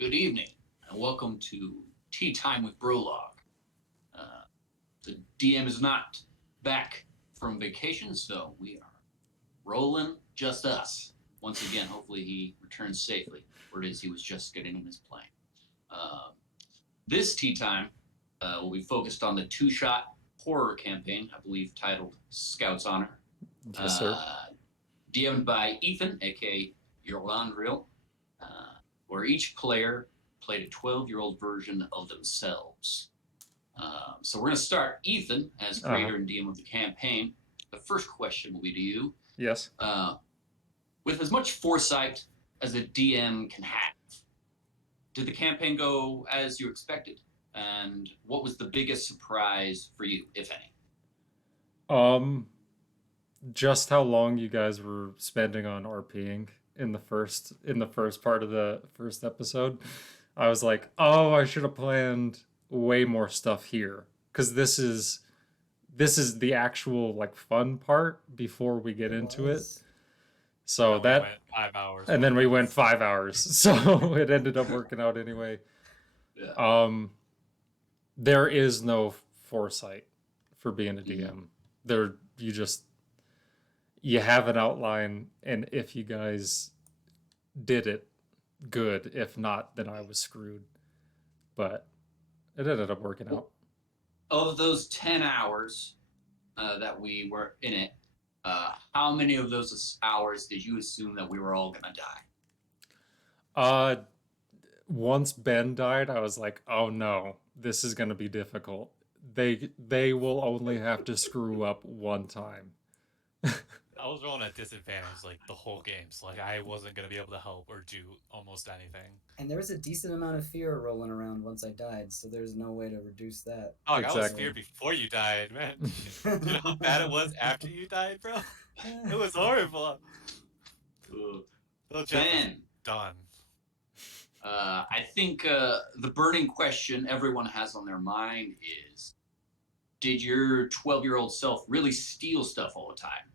Good evening, and welcome to Tea Time with Brolog. Uh, the DM is not back from vacation, so we are rolling just us. Once again, hopefully he returns safely. Word is he was just getting in his plane. Um, this Tea Time will be focused on the two-shot horror campaign, I believe titled Scout's Honor. Yes, sir. DM'd by Ethan, aka Yorlandriel, where each player played a 12-year-old version of themselves. So we're going to start. Ethan, as creator and DM of the campaign, the first question will be to you. Yes. With as much foresight as a DM can have, did the campaign go as you expected? And what was the biggest surprise for you, if any? Um, just how long you guys were spending on RPing in the first part of the first episode. I was like, "Oh, I should have planned way more stuff here cuz this is the actual like fun part before we get It into it." was. So We that went 5 hours. and then we went plus. 5 hours. So it ended up working out anyway. Yeah. There is no foresight for being a DM. Mhm. There you have an outline, and if you guys did it, good. If not, then I was screwed. But it ended up working out. Of those 10 hours that we were in it, how many of those hours did you assume that we were all going to die? Uh Once Ben died, I was like, "Oh no, this is going to be difficult. They will only have to screw up one time." I was rolling at disadvantage like the whole game, so like I wasn't gonna be able to help or do almost anything. And there was a decent amount of fear rolling around once I died, so there's no way to reduce that. Oh, like, I was Exactly. scared before you died, man. You know how bad it was after you died, bro? It was horrible. Little Jeff was Ben, done. I think the burning question everyone has on their mind is, did your 12-year-old self really steal stuff all the time?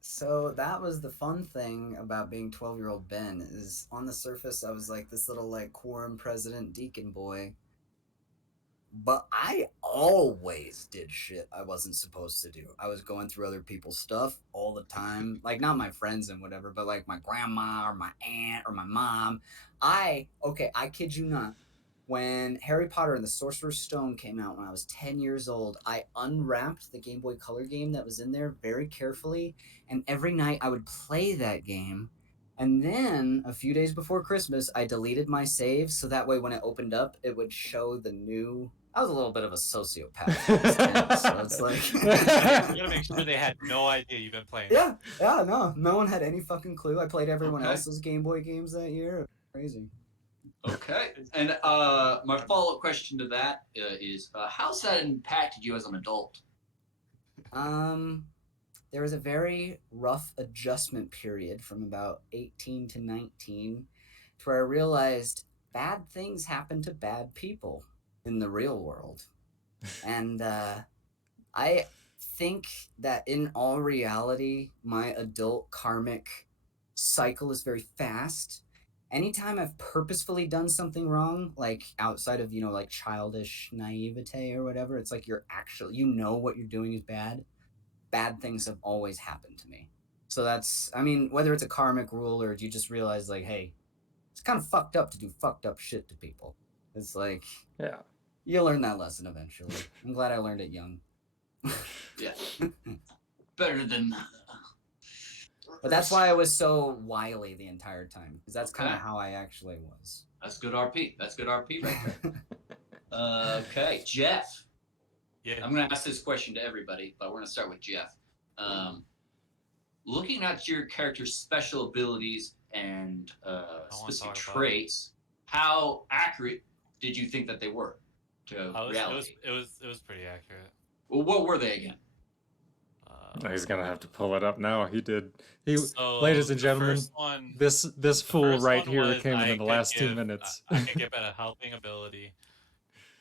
So that was the fun thing about being 12-year-old Ben is on the surface I was like this little like quorum president deacon boy. But I always did shit I wasn't supposed to do. I was going through other people's stuff all the time. Like not my friends and whatever, but like my grandma or my aunt or my mom. I kid you not. When Harry Potter and the Sorcerer's Stone came out when I was 10 years old, I unwrapped the Game Boy Color game that was in there very carefully, and every night I would play that game. And then a few days before Christmas, I deleted my save so that way when it opened up, it would show the new. I was a little bit of a sociopath. When I was 10, so it's like. You gotta make sure they had no idea you've been playing. Yeah, no one had any fucking clue. I played everyone else's Game Boy games that year. It was crazy. Okay. And my follow-up question to that is, how's that impacted you as an adult? There was a very rough adjustment period from about 18 to 19 to where I realized bad things happen to bad people in the real world. And I think that in all reality, my adult karmic cycle is very fast. Anytime I've purposefully done something wrong, like outside of, like childish naivete or whatever, it's like you know what you're doing is bad things have always happened to me. So whether it's a karmic rule or you just realize, like, hey, it's kind of fucked up to do fucked up shit to people. It's like, Yeah. you learn that lesson eventually. I'm glad I learned it young. Yeah. Better than. But that's why I was so wily the entire time, because that's kind of Okay. how I actually was. That's good RP. That's good RP right there. Okay, Jeff. Yeah. I'm going to ask this question to everybody, but we're going to start with Jeff. Looking at your character's special abilities and specific traits, how accurate did you think that they were to reality? It was pretty accurate. Well, what were they again? He's gonna have to pull it up now. So Ladies and the gentlemen, first one, this fool first right one here was came in I the could last 2 give minutes. I could give a helping ability,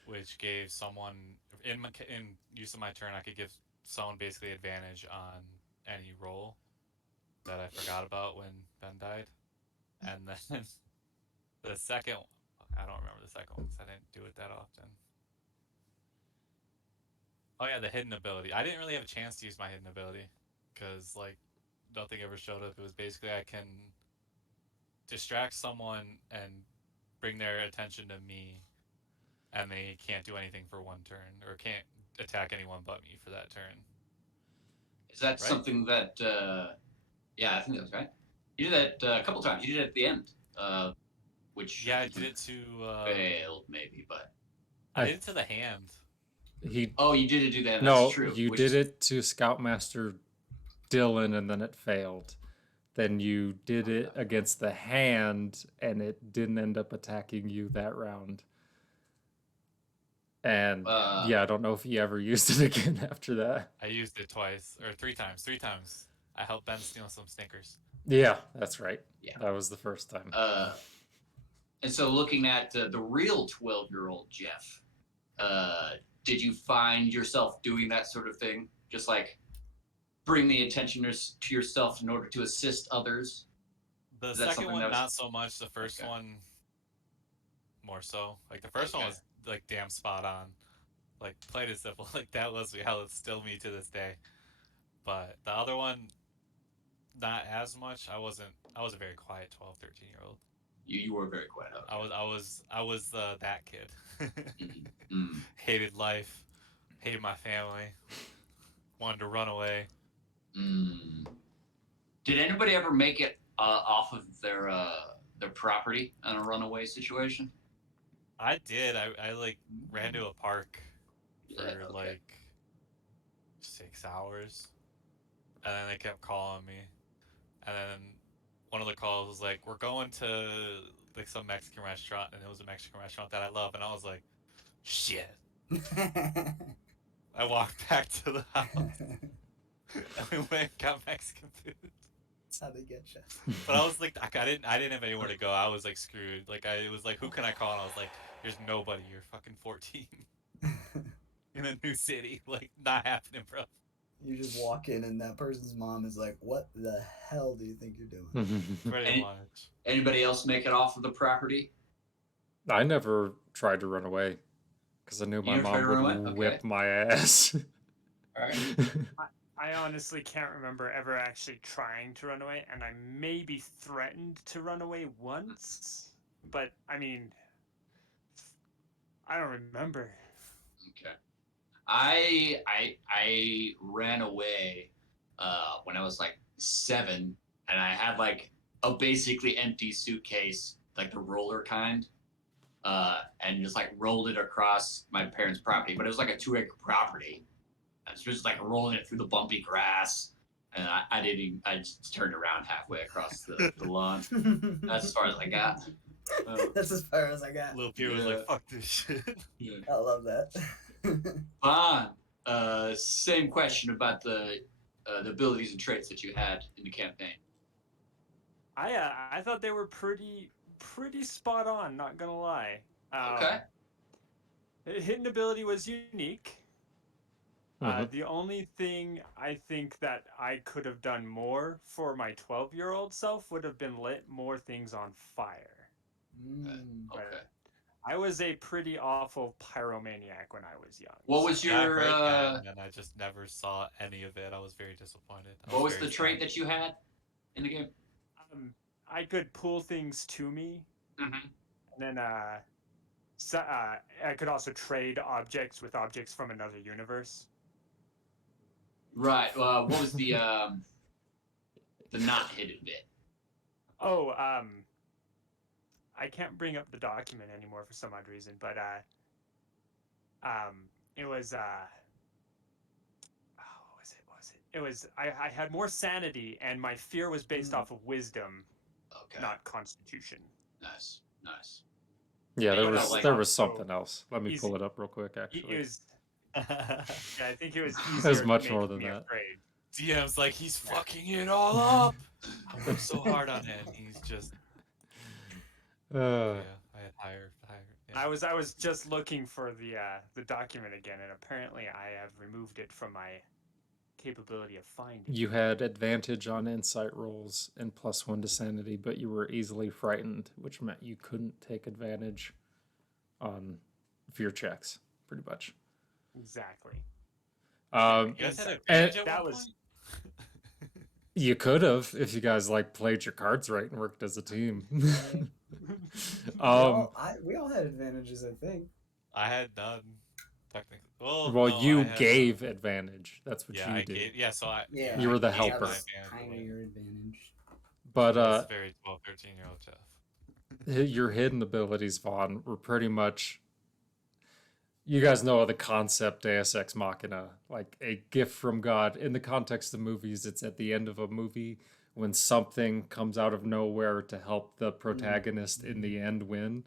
which gave someone in use of my turn I could give someone basically advantage on any roll that I forgot about when Ben died. And then the second, I don't remember the second one because I didn't do it that often. Oh yeah, the hidden ability. I didn't really have a chance to use my hidden ability because like nothing ever showed up. It was basically I can distract someone and bring their attention to me, and they can't do anything for one turn or can't attack anyone but me for that turn. Is that Right? something that? Yeah, I think that's right. You did that a couple times. You did it at the end, which Yeah, I did it to. failed maybe, but I did it to the hand. He oh, you did do that. That's no, true. you which did is, it to Scoutmaster Dylan, and then it failed. Then you did it against the hand, and it didn't end up attacking you that round. And yeah, I don't know if he ever used it again after that. I used it twice or three times. Three times. I helped Ben steal some stinkers. Yeah, that's right. Yeah. That was the first time. And so looking at the real 12-year-old Jeff, did you find yourself doing that sort of thing? Just like bring the attention to yourself in order to assist others? The Is that second something one, that was- not so much. The first Okay. one, more so. Like the first one Okay. was like damn spot on. Like plain and simple. Like that was how it's still me to this day. But the other one, not as much. I was a very quiet 12, 13-year-old. You were very quiet. Okay. I was that kid. Mm. Hated life, hated my family, wanted to run away. Mm. Did anybody ever make it off of their property in a runaway situation? I did. I like ran to a park for Yeah, okay. like 6 hours, and then they kept calling me, and then one of the calls was like, "We're going to like some Mexican restaurant," and it was a Mexican restaurant that I love, and I was like, "Shit." I walked back to the house, and we went and got Mexican food. That's how they get you. But I was like, I didn't have anywhere to go. I was like screwed. Like it was like, who can I call? And I was like, there's nobody. You're fucking 14 in a new city. Like not happening, bro. You just walk in and that person's mom is like, "What the hell do you think you're doing?" Pretty Any- much. Anybody else make it off of the property? I never tried to run away because I knew my never tried mom to would run away? whip Okay. my ass. All right. I honestly can't remember ever actually trying to run away, and I maybe threatened to run away once, but I mean, I don't remember. Okay. I ran away when I was like 7, and I had like a basically empty suitcase, like the roller kind, and just like rolled it across my parents' property. But it was like a 2-acre property. I was just like rolling it through the bumpy grass, and I didn't even, I just turned around halfway across the lawn. That's as far as I got. That's as far as I got. Little Peter was Yeah. like, fuck this shit. I love that. Vaughn, same question about the abilities and traits that you had in the campaign. I thought they were pretty spot on. Not gonna lie. Okay. Hidden ability was unique. Mhm. The only thing I think that I could have done more for my 12-year-old self would have been lit more things on fire. Okay. I was a pretty awful pyromaniac when I was young. What was Yeah, I've your heard that, and I just never saw any of it. I was very disappointed. what was the trait that you had in the game? I could pull things to me, Mm-hmm. and then I could also trade objects with objects from another universe. Right. What was the not hidden bit? Oh, I can't bring up the document anymore for some odd reason, but it was what was it? It was I had more sanity, and my fear was based off of wisdom, Okay. not constitution. Nice. Nice. Yeah, there But was like- there was So something else. Let me easy. pull it up real quick. It Actually, was yeah, I think it was It easier. was to much make more than me that. Afraid. DM's like, he's fucking it all up. I worked so hard on it, and he's just. Yeah, I had higher. Yeah. I was just looking for the document again, and apparently I have removed it from my capability of finding. You had advantage on insight rolls and +1 to sanity, but you were easily frightened, which meant you couldn't take advantage on fear checks, pretty much. Exactly. Um, You guys had And advantage at that one was- point? you could have if you guys like played your cards right and worked as a team. We all had advantages, I think. I had none, technically. Well, well, no, I you had, gave advantage. That's what Yeah, you I did. gave. Yeah, so I. Yeah, You were the I gave my helper. That's advantage kind of away. your advantage. But That's very 12, 13-year-old Jeff. your hidden abilities, Vaughn, were pretty much. You guys know the concept Deus Ex Machina, like a gift from God. In the context of movies, it's at the end of a movie when something comes out of nowhere to help the protagonist in the end win.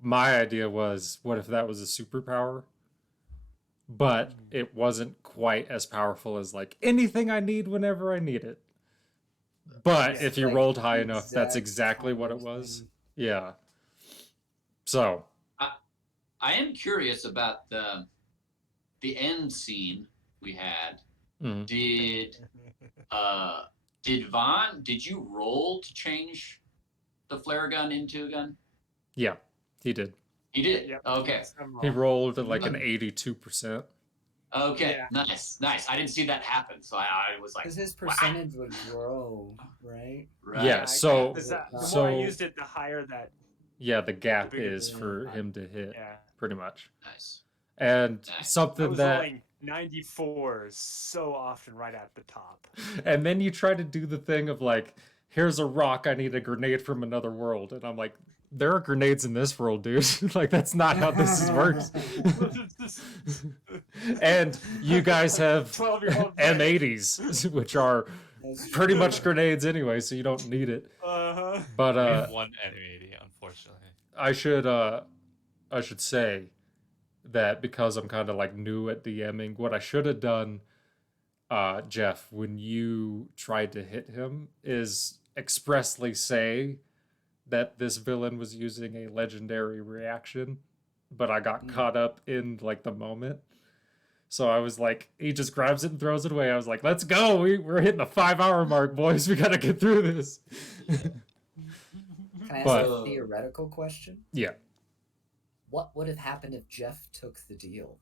My idea was, what if that was a superpower? But it wasn't quite as powerful as like anything I need whenever I need it. But Yeah, if you Like, rolled high the enough, that's exact exactly what it kind of was. thing. Yeah. So, I am curious about the end scene we had. mhm. Did Vaughn? Did you roll to change the flare gun into a gun? Yeah, he did. You did. Yep. Okay. He rolled at like Mhm. an 82%. Okay. Yeah. Nice. Nice. I didn't see that happen, so I was like, Because his wow. percentage would grow, right? Right. Yeah, so The more I so used it, the higher that. yeah, the gap The bigger is the for impact. him to hit, Yeah. pretty much. Nice. And Nice. I something was that rolling 94s so often right at the top. and then you try to do the thing of like, here's a rock, I need a grenade from another world. And I'm like, there are grenades in this world, dude. Like that's not how this works. And you guys have 12-year-old M80s, which are That's pretty true. much grenades anyway, so you don't need it. Uh-huh. But We have one enemy, unfortunately. I should say that because I'm kind of like new at DMing, what I should have done, Jeff, when you tried to hit him, is expressly say that this villain was using a legendary reaction, but I got caught up in like the moment. So I was like, he just grabs it and throws it away. I was like, let's go. We're hitting the 5-hour mark, boys. We gotta get through this. Can I ask But- a theoretical question? Yeah. What would have happened if Jeff took the deal?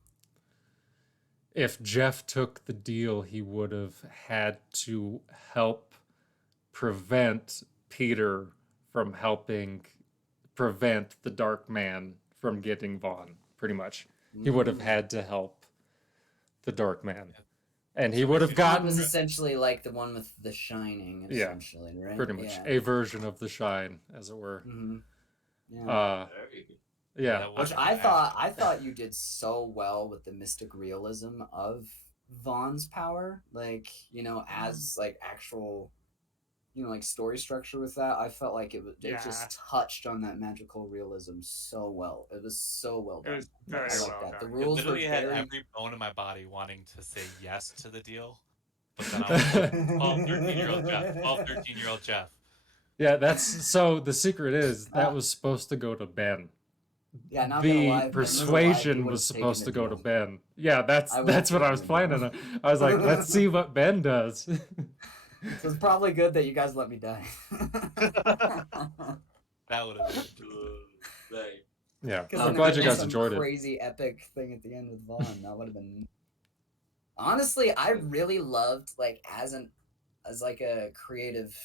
If Jeff took the deal, he would have had to help prevent Peter from helping prevent the Dark Man from getting Vaughn, pretty much. He would have had to help the Dark Man. And he would have Vaughn gotten was essentially like the one with the shining, Yeah, essentially, right? pretty much Yeah. a version of the Shine, as it were. Yeah. Very good. Yeah. That Which wasn't I an thought accident. you did so well with the mystic realism of Vaughn's power, like as like actual, like story structure with that. I felt like it Yeah. just touched on that magical realism so well. It was so well It done. was very I like well that. The done. I rules were literally had very. every bone in my body wanting to say yes to the deal. But then I was like, 12, 13-year-old Jeff. 12, 13-year-old Jeff. Yeah, that's so the secret is that was supposed to go to Ben. Yeah, not gonna lie, The Ben was alive, he persuasion would've was taken supposed the to go to deal. Ben. Yeah, that's I would've what I taken was the planning deal. on. I was like, let's see what Ben does. So it's probably good that you guys let me die. That would have been. Right. Yeah, Because I'm then glad it you would be guys some enjoyed it. crazy epic thing at the end with Vaughn. That would have been. Honestly, I really loved as like a creative,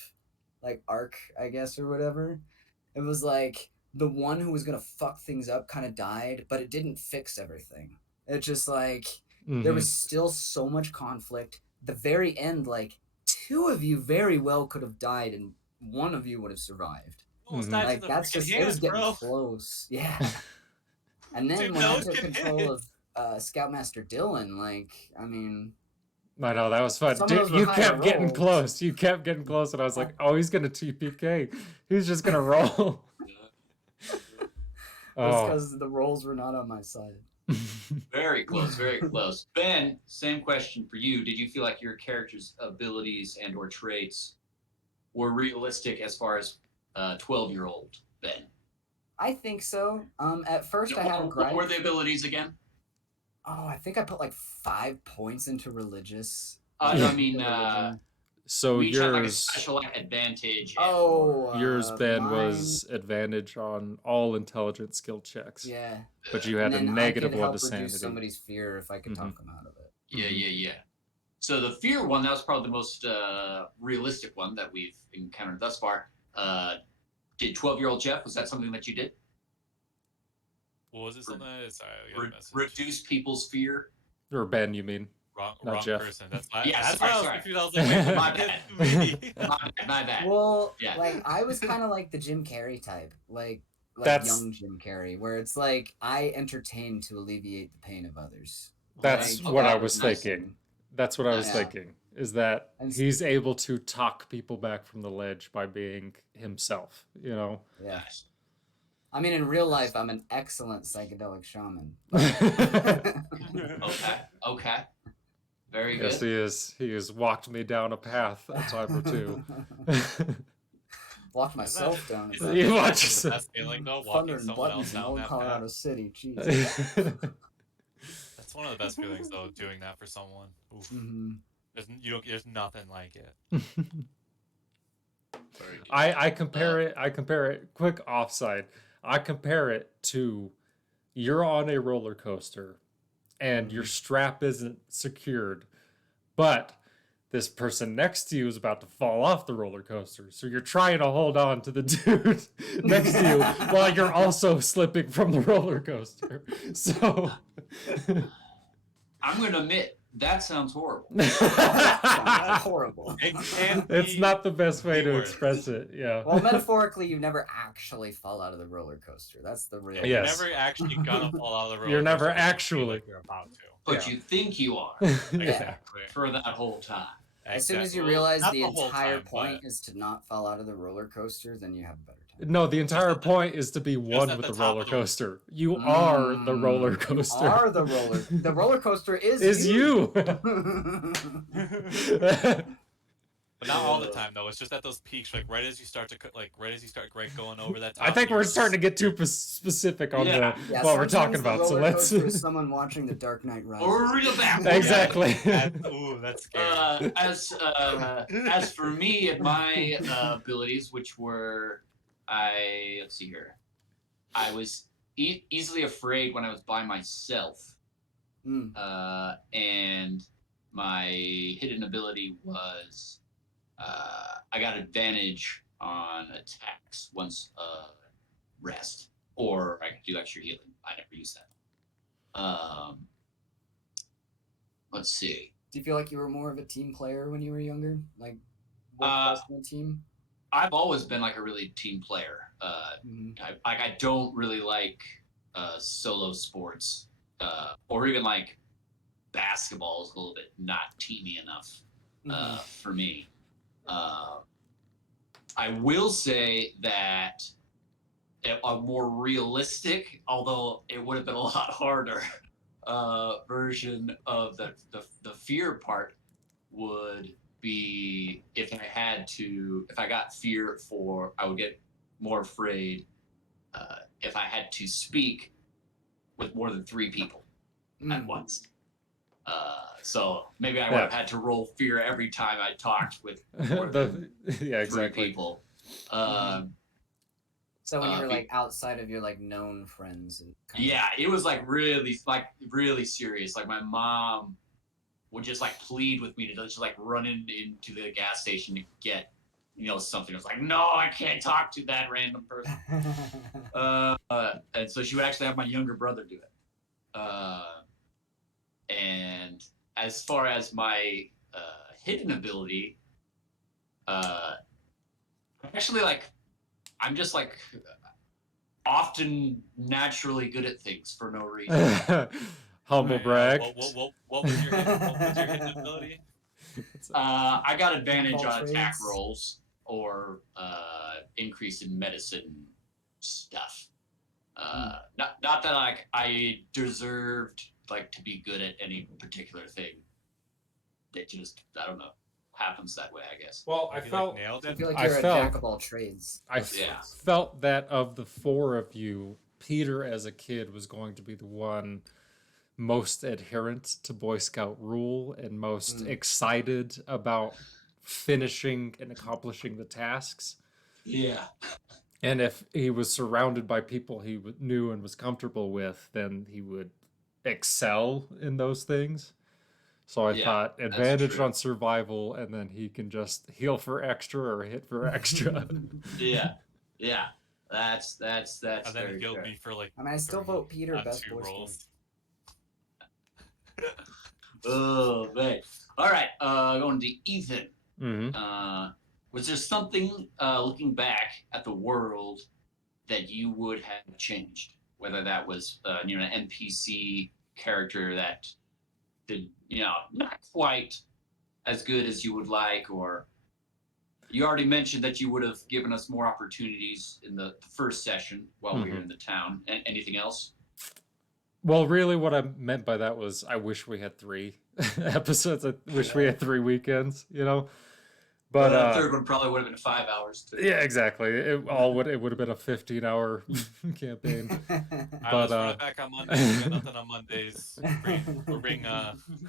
like arc, I guess, or whatever. It was like the one who was gonna fuck things up kind of died, but it didn't fix everything. It just like there Mhm. was still so much conflict. The very end, like 2 of you very well could have died, and 1 of you would have survived. Almost Mhm. died to Like the that's freaking just it was hand, getting bro. close. Yeah. And then Dude, when I nose took can control hit. of Scoutmaster Dylan, like I mean, I know that was fun. Some of Dude, those were you higher kept getting rolls. close. You kept getting close, and I was like, "Oh, he's gonna TPK. He's just gonna roll." that's Oh, because the rolls were not on my side. Very close, very close. Ben, same question for you. Did you feel like your character's abilities and or traits were realistic as far as 12-year-old Ben? I think so. At first I had a What gripe. were the abilities again? Oh, I think I put like 5 points into religious. No, I mean, Religion. So we each had like a yours special like advantage. Oh, yours Ben mine, was advantage on all intelligence skill checks, yeah. but you And had a then negative I could one help to reduce sanity. somebody's fear if I could Mhm. talk them out of it. Yeah, Mhm. yeah. So the fear one, that was probably the most realistic one that we've encountered thus far. Did 12-year-old Jeff, was that something that you did? What was it? Something? Sorry, I got a message. Reduce people's fear? Or Ben, you mean? Wrong, not wrong Jeff. person. That's why. Yeah, that's sorry, what I was sorry. confused. I was like, wait, My what bad. me? My bad. Well, Yeah. like I was kind of like the Jim Carrey type, like That's- young Jim Carrey, where it's like I entertain to alleviate the pain of others. That's Like, what I okay, was nice. thinking. That's what I was Yeah. thinking. Is that And s- he's able to talk people back from the ledge by being himself, you know? Yeah. Nice. I mean, in real life, I'm an excellent psychedelic shaman. Okay. Very Yes, good. he is. He has walked me down a path a time or two. Walked myself down. Is a that, You path. watch that's this- the best feeling though? Thunder Walking and someone else buttons in down old that Colorado path. City. Jeez. That's one of the best feelings though, doing that for someone. Oof. hmm There's nothing like it. Very good. I compare it quick offside. I compare it to you're on a roller coaster and your strap isn't secured, but this person next to you is about to fall off the roller coaster. So you're trying to hold on to the dude next to you while you're also slipping from the roller coaster. So I'm going to admit, that sounds horrible. That's horrible. It can't it's be- not the best way to worse. express it. Yeah. Well, metaphorically, you never actually fall out of the roller coaster. That's the real. You're Yes. never actually gonna fall out of the roller. You're never coaster, but you feel actually. like you're about to. But Yeah. you think you are Exactly. for that whole time. As soon as you Exactly. realize Not the whole entire time, point but is to not fall out of the roller coaster, then you have a better time. No, the entire point is to be one at with the the top roller of the- coaster. You are the roller You coaster. are the roller. The roller coaster is Is you. But not all the time though. It's just at those peaks, like right as you start going over that. Top, I think you're we're just- starting to get too specific on Yeah. Yeah, what we're sometimes talking the about. So roller let's. coaster is someone watching The Dark Knight Rises. Or real backwards. Exactly. Ooh, that's scary. As for me and my abilities, which were, let's see here, I was easily afraid when I was by myself, Mm. and my hidden ability was I got advantage on attacks once rest, or I could do extra healing. I never used that. Let's see. Do you feel like you were more of a team player when you were younger? Like, Uh, work best in a team? I've always been like a really team player. Mhm. I don't really like solo sports, or even like basketball is a little bit not teamy enough for me. I will say that a more realistic, although it would have been a lot harder, version of the fear part would be if I got fear for, I would get more afraid if I had to speak with more than 3 people at Mm. once. So maybe I would have had to roll fear every time I talked with more than Yeah, 3 exactly. people. So when you were be- like outside of your like known friends and kind of- Yeah, it was like really serious. Like my mom would just like plead with me to just like run into the gas station to get something. I was like, no, I can't talk to that random person. And so she would actually have my younger brother do it. And as far as my hidden ability, actually, like, I'm just like often naturally good at things for no reason. Humble Right, brag. What was your hidden ability? I got advantage All on attack trades. rolls or increase in medicine stuff. Not that like I deserved like to be good at any particular thing. It just, I don't know, happens that way, I guess. Well, I You, like, felt nailed I it. feel like I you're a felt- jack of all trades. Yeah. felt that of the 4 of you, Peter as a kid was going to be the one most adherent to Boy Scout rule and most excited about finishing and accomplishing the tasks. Yeah. And if he was surrounded by people he knew and was comfortable with, then he would excel in those things. So I Yeah, thought that's advantage true. on survival, and then he can just heal for extra or hit for extra. Yeah. Yeah. That's And then very he killed fair. me for like I mean, I still 30 vote Peter on best 2 Boy Scout. rolls. Oh man. All right, going to Ethan. Hmm. Was there something looking back at the world that you would have changed? Whether that was an NPC character that did not quite as good as you would like, or you already mentioned that you would have given us more opportunities in the first session while we were in the town. And anything else? Well, really, what I meant by that was I wish we had 3 episodes. I wish we had 3 weekends, But the third one probably would have been 5 hours. Too. yeah, exactly. It would have been a 15-hour campaign. I was running back on Mondays. We got nothing on Mondays. We'll bring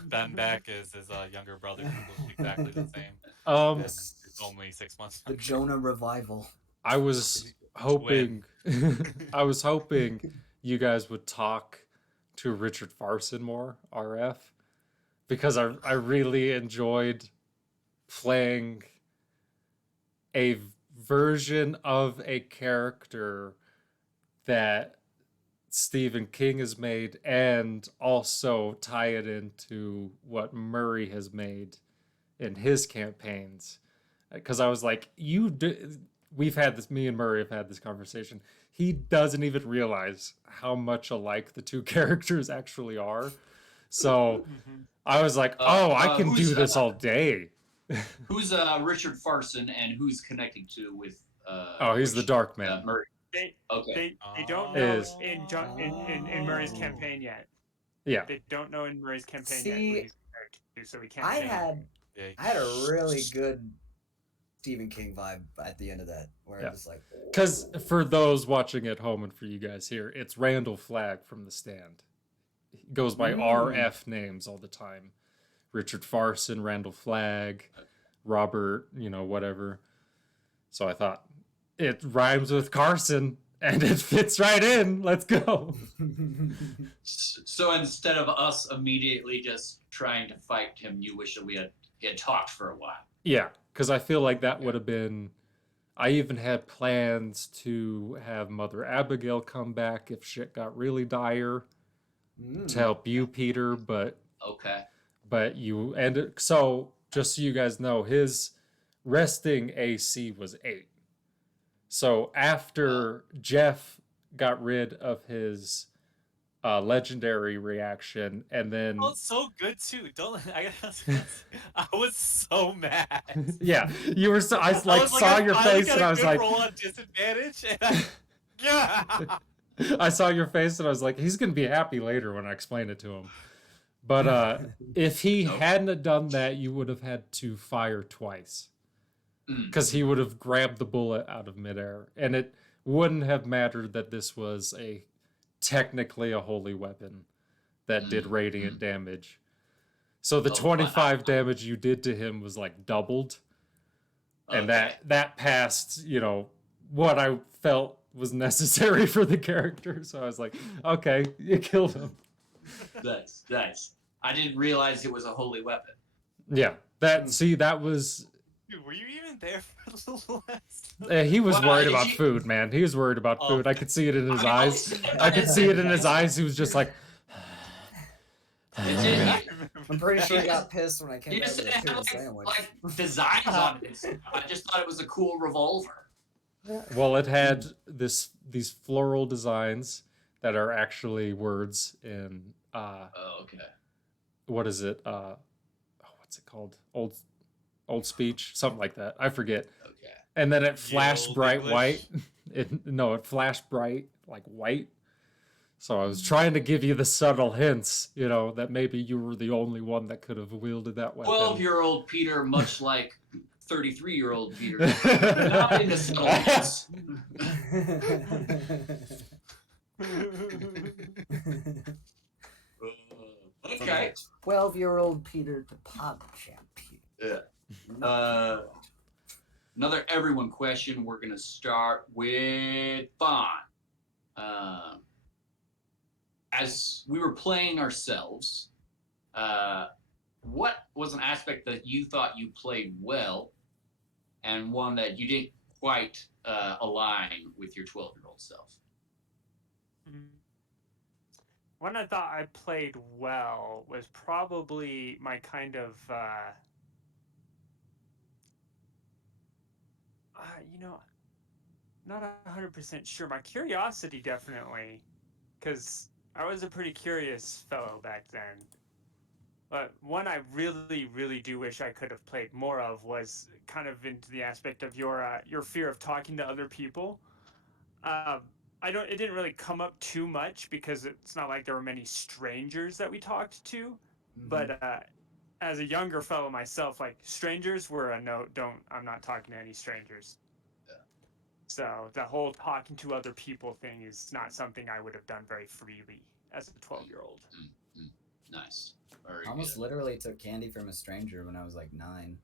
Ben back as his younger brother, who looks exactly the same. It's only 6 months. The Jonah revival. I was hoping, I was hoping you guys would talk to Richard Farson more, RF, because I really enjoyed playing a version of a character that Stephen King has made, and also tie it into what Murray has made in his campaigns. Because I was like, we've had this, me and Murray have had this conversation. He doesn't even realize how much alike the 2 characters actually are. So I was like, I can do this all day. Who's Richard Farson, and who's connected to with? He's the Dark Man. Murray. They Okay. don't know Is- in Murray's campaign yet. Yeah. They don't know in Murray's campaign See, yet who he's married to, so we can't. I say had a really good Stephen King vibe at the end of that, where Yeah. it was like, Because for those watching at home and for you guys here, it's Randall Flagg from The Stand. He goes by RF names all the time. Richard Farson, Randall Flagg, Robert, whatever. So I thought, it rhymes with Carson, and it fits right in. Let's go. So instead of us immediately just trying to fight him, you wish that we had talked for a while. Yeah, because I feel like that would have been... I even had plans to have Mother Abigail come back if shit got really dire to help you, Peter, but Okay. you ended... So, just so you guys know, his resting AC was 8. So after Jeff got rid of his legendary reaction, and then... Oh, it's so good too. I was so mad. Yeah, you were so... I saw your face and I was like... roll on disadvantage, and yeah. I saw your face and I was like, he's going to be happy later when I explain it to him. But if he hadn't have done that, you would have had to fire twice. Because he would have grabbed the bullet out of midair. And it wouldn't have mattered that this was technically a holy weapon that did radiant damage. So the 25 damage you did to him was like doubled. And that passed, what I felt was necessary for the character. So I was like, okay, you killed him. Nice. I didn't realize it was a holy weapon. Yeah, that was... Dude, were you even there for the last? He was Well, worried if about you- food, man. He was worried about food. I could see it in his eyes. I I could see it in his eyes. He was just like... I'm pretty sure he got pissed when I came He back just with a didn't chicken have sandwich. like designs on it. I just thought it was a cool revolver. Well, it had these floral designs that are actually words in... Oh, okay. what is it? What's it called? Old speech, something like that. I forget. Okay. And then it flashed Old bright English? white. It flashed bright like white. So I was trying to give you the subtle hints, that maybe you were the only one that could have wielded that weapon. 12-year-old Peter, much like 33-year-old Peter, not into subtleties. Okay. 12-year-old Peter to PogChamp Peter. Yeah. Another everyone question. We're gonna start with Fawn. As we were playing ourselves, what was an aspect that you thought you played well, and one that you didn't quite align with your 12-year-old self? One I thought I played well was probably my kind of, you know, not 100% sure. My curiosity definitely, because I was a pretty curious fellow back then. But one I really, really do wish I could have played more of was kind of into the aspect of your fear of talking to other people. I don't. It didn't really come up too much because it's not like there were many strangers that we talked to. Mhm. But as a younger fellow myself, like strangers were a no. Don't. I'm not talking to any strangers. Yeah. So the whole talking to other people thing is not something I would have done very freely as a 12-year-old. Nice. Very I almost good. literally took candy from a stranger when I was like 9.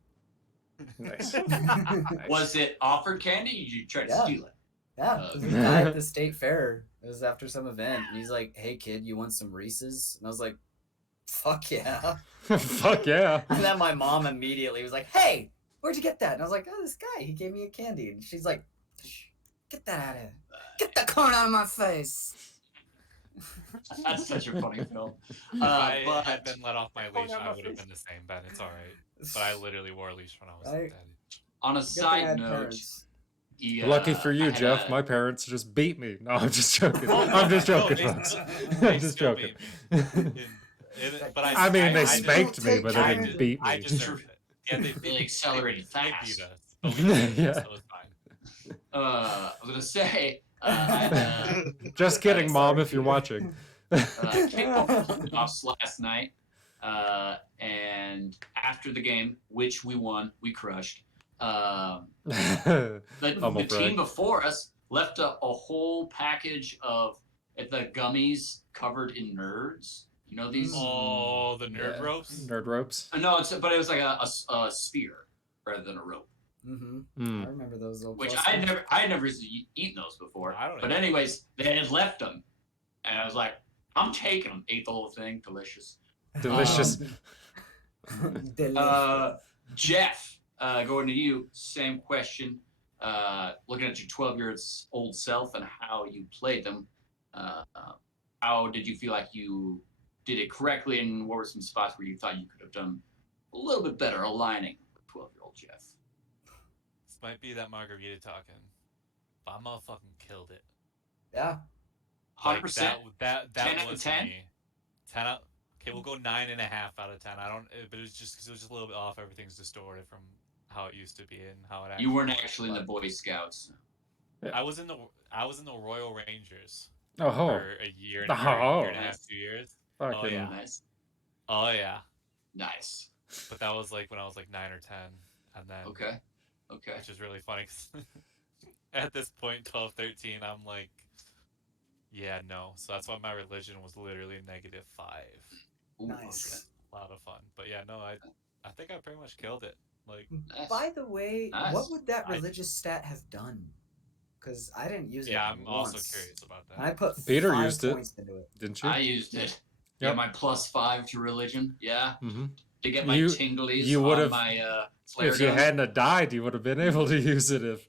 Nice. Was it offered candy? Or did you try to Yeah. steal it? Yeah, this guy at the state fair. It was after some event, and he's like, "Hey kid, you want some Reese's?" And I was like, "Fuck yeah!" Fuck yeah. And then my mom immediately was like, "Hey, where'd you get that?" And I was like, "Oh, this guy. He gave me a candy." And she's like, "Shh, get that out of here! Get that corn out of my face!" That's such a funny film. If I But had been let off my Oh, leash, no, I my would have face. been the same, Ben. It's alright. But I literally wore a leash when I was Right. that age. on a Good thing I side had note, parents. Lucky for I you, had Jeff. a- My parents just beat me. No, I'm just joking. Oh, I'm just no, joking, they folks. still- I'm they just still joking. But I mean, they just- spanked me, but they I didn't just- beat I me. deserved it. Yeah, They accelerated They fast. beat us. But we deserved Yeah. it, so it's fine. I was gonna say, I had, Just kidding, Sorry, Mom, if Peter. you're watching. kickball playoffs last night, and after the game, which we won, we crushed. The Humble team brag. before us left a whole package of the gummies covered in nerds. You know these? Oh, the nerd Yeah. ropes. Nerd ropes. No, but it was like a sphere rather than a rope. Mm-hmm. Hmm. I remember those little. Which clusters. I had never eaten those before. I don't But know. anyways, they had left them, and I was like, I'm taking them. Ate the whole thing. Delicious. Delicious. Delicious. Jeff, going to you, same question. Looking at your 12-year-old self and how you played them, how did you feel like you did it correctly, and what were some spots where you thought you could have done a little bit better aligning with 12-year-old Jeff? This might be that margarita talking. But I motherfucking killed it. Yeah. 100%. That 10 out of was 10? me. 10 out. Okay, we'll go 9.5 out of 10. I don't. But it was just because it was just a little bit off. Everything's distorted from how it used to be and how it actually. You weren't was, actually in the but Boy Scouts. I was in the Royal Rangers Oh, for a year and a Oh. year and a half, 2 years. fucking. yeah. Nice. Oh yeah. Nice. But that was like when I was like 9 or 10, and then Okay. Okay. which is really funny 'cause at this point, 12, 13, I'm like, yeah, no. So that's why my religion was literally -5. Ooh, Nice. A lot of fun. But yeah, no, I think I pretty much killed it. Like, Okay. Nice. By the way, Nice. what would that I- religious stat have done? Because I didn't use it. yeah, I'm also once. curious about And I that. put Peter 5 used it. points into it. Didn't you? I used it. Yeah, Yep. my +5 to religion. Yeah, Mm-hmm. to get my You- tinglies you on would've- my flare If you gun. hadn't have died, you would have been able to use it if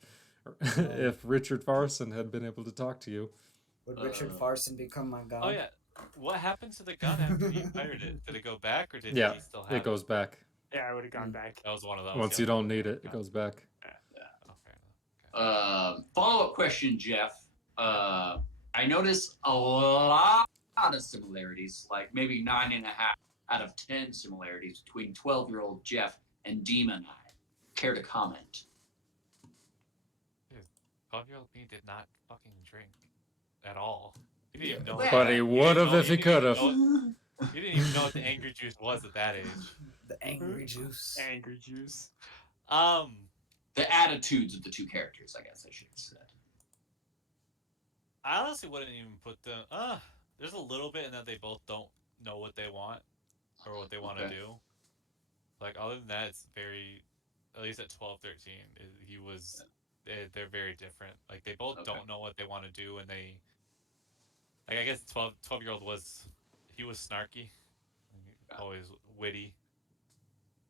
Richard Farson had been able to talk to you. Would Richard Uh, Farson become my god? Oh yeah. What happened to the gun after you fired it? Did it go back or did Yeah, he still have It goes back. Yeah, I would have gone back. That was one of those. Once yeah. you don't need it, it goes back. Okay. Follow-up question, Jeff. I noticed a lot of similarities, like maybe 9.5 out of 10 similarities between 12-year-old Jeff and Demon Eye. Care to comment? 12-year-old me did not fucking drink at all. He didn't even know. But But he didn't would have know- if he didn't even could have. know- He didn't even know what the angry juice was at that age. The angry juice. Angry juice. The attitudes of the two characters, I guess I should have said. I honestly wouldn't even put them. There's a little bit in that they both don't know what they want, or what they want to Okay. do. Like other than that, it's very, at least at 12, 13, he was. They're very different. Like they both Okay. don't know what they want to do, and they. Like I guess 12-year-old was, he was snarky, always witty.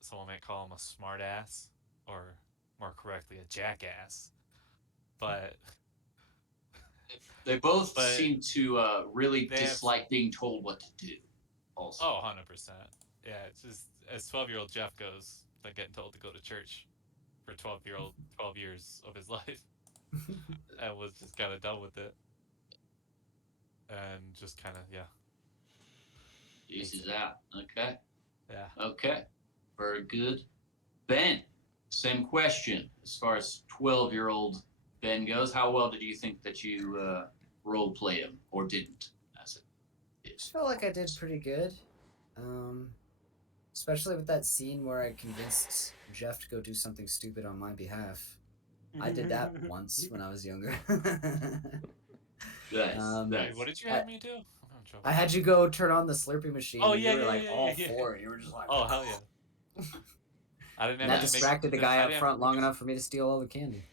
Someone might call him a smart ass, or more correctly, a jackass. But They both But seem to really they have dislike being told what to do. Also, 100%. Yeah, it's just as 12-year-old Jeff goes, like getting told to go to church for 12 years of his life, and was just kind of done with it, and just kind of Jesus out. Okay. yeah. Okay. Very good. Ben, same question. As far as 12-year-old Ben goes, how well did you think that you role played him or didn't? As it I is. felt like I did pretty good. Especially with that scene where I convinced Jeff to go do something stupid on my behalf. I did that once when I was younger. Nice. Um, Wait, nice. what did you have me do? I'm joking. I had you go turn on the Slurpee machine. Oh, and yeah, you were yeah, like yeah, all yeah. for it. You were just like, Oh hell yeah! I didn't And have that to distracted the make, guy I up didn't front have long to enough for me to steal all the candy.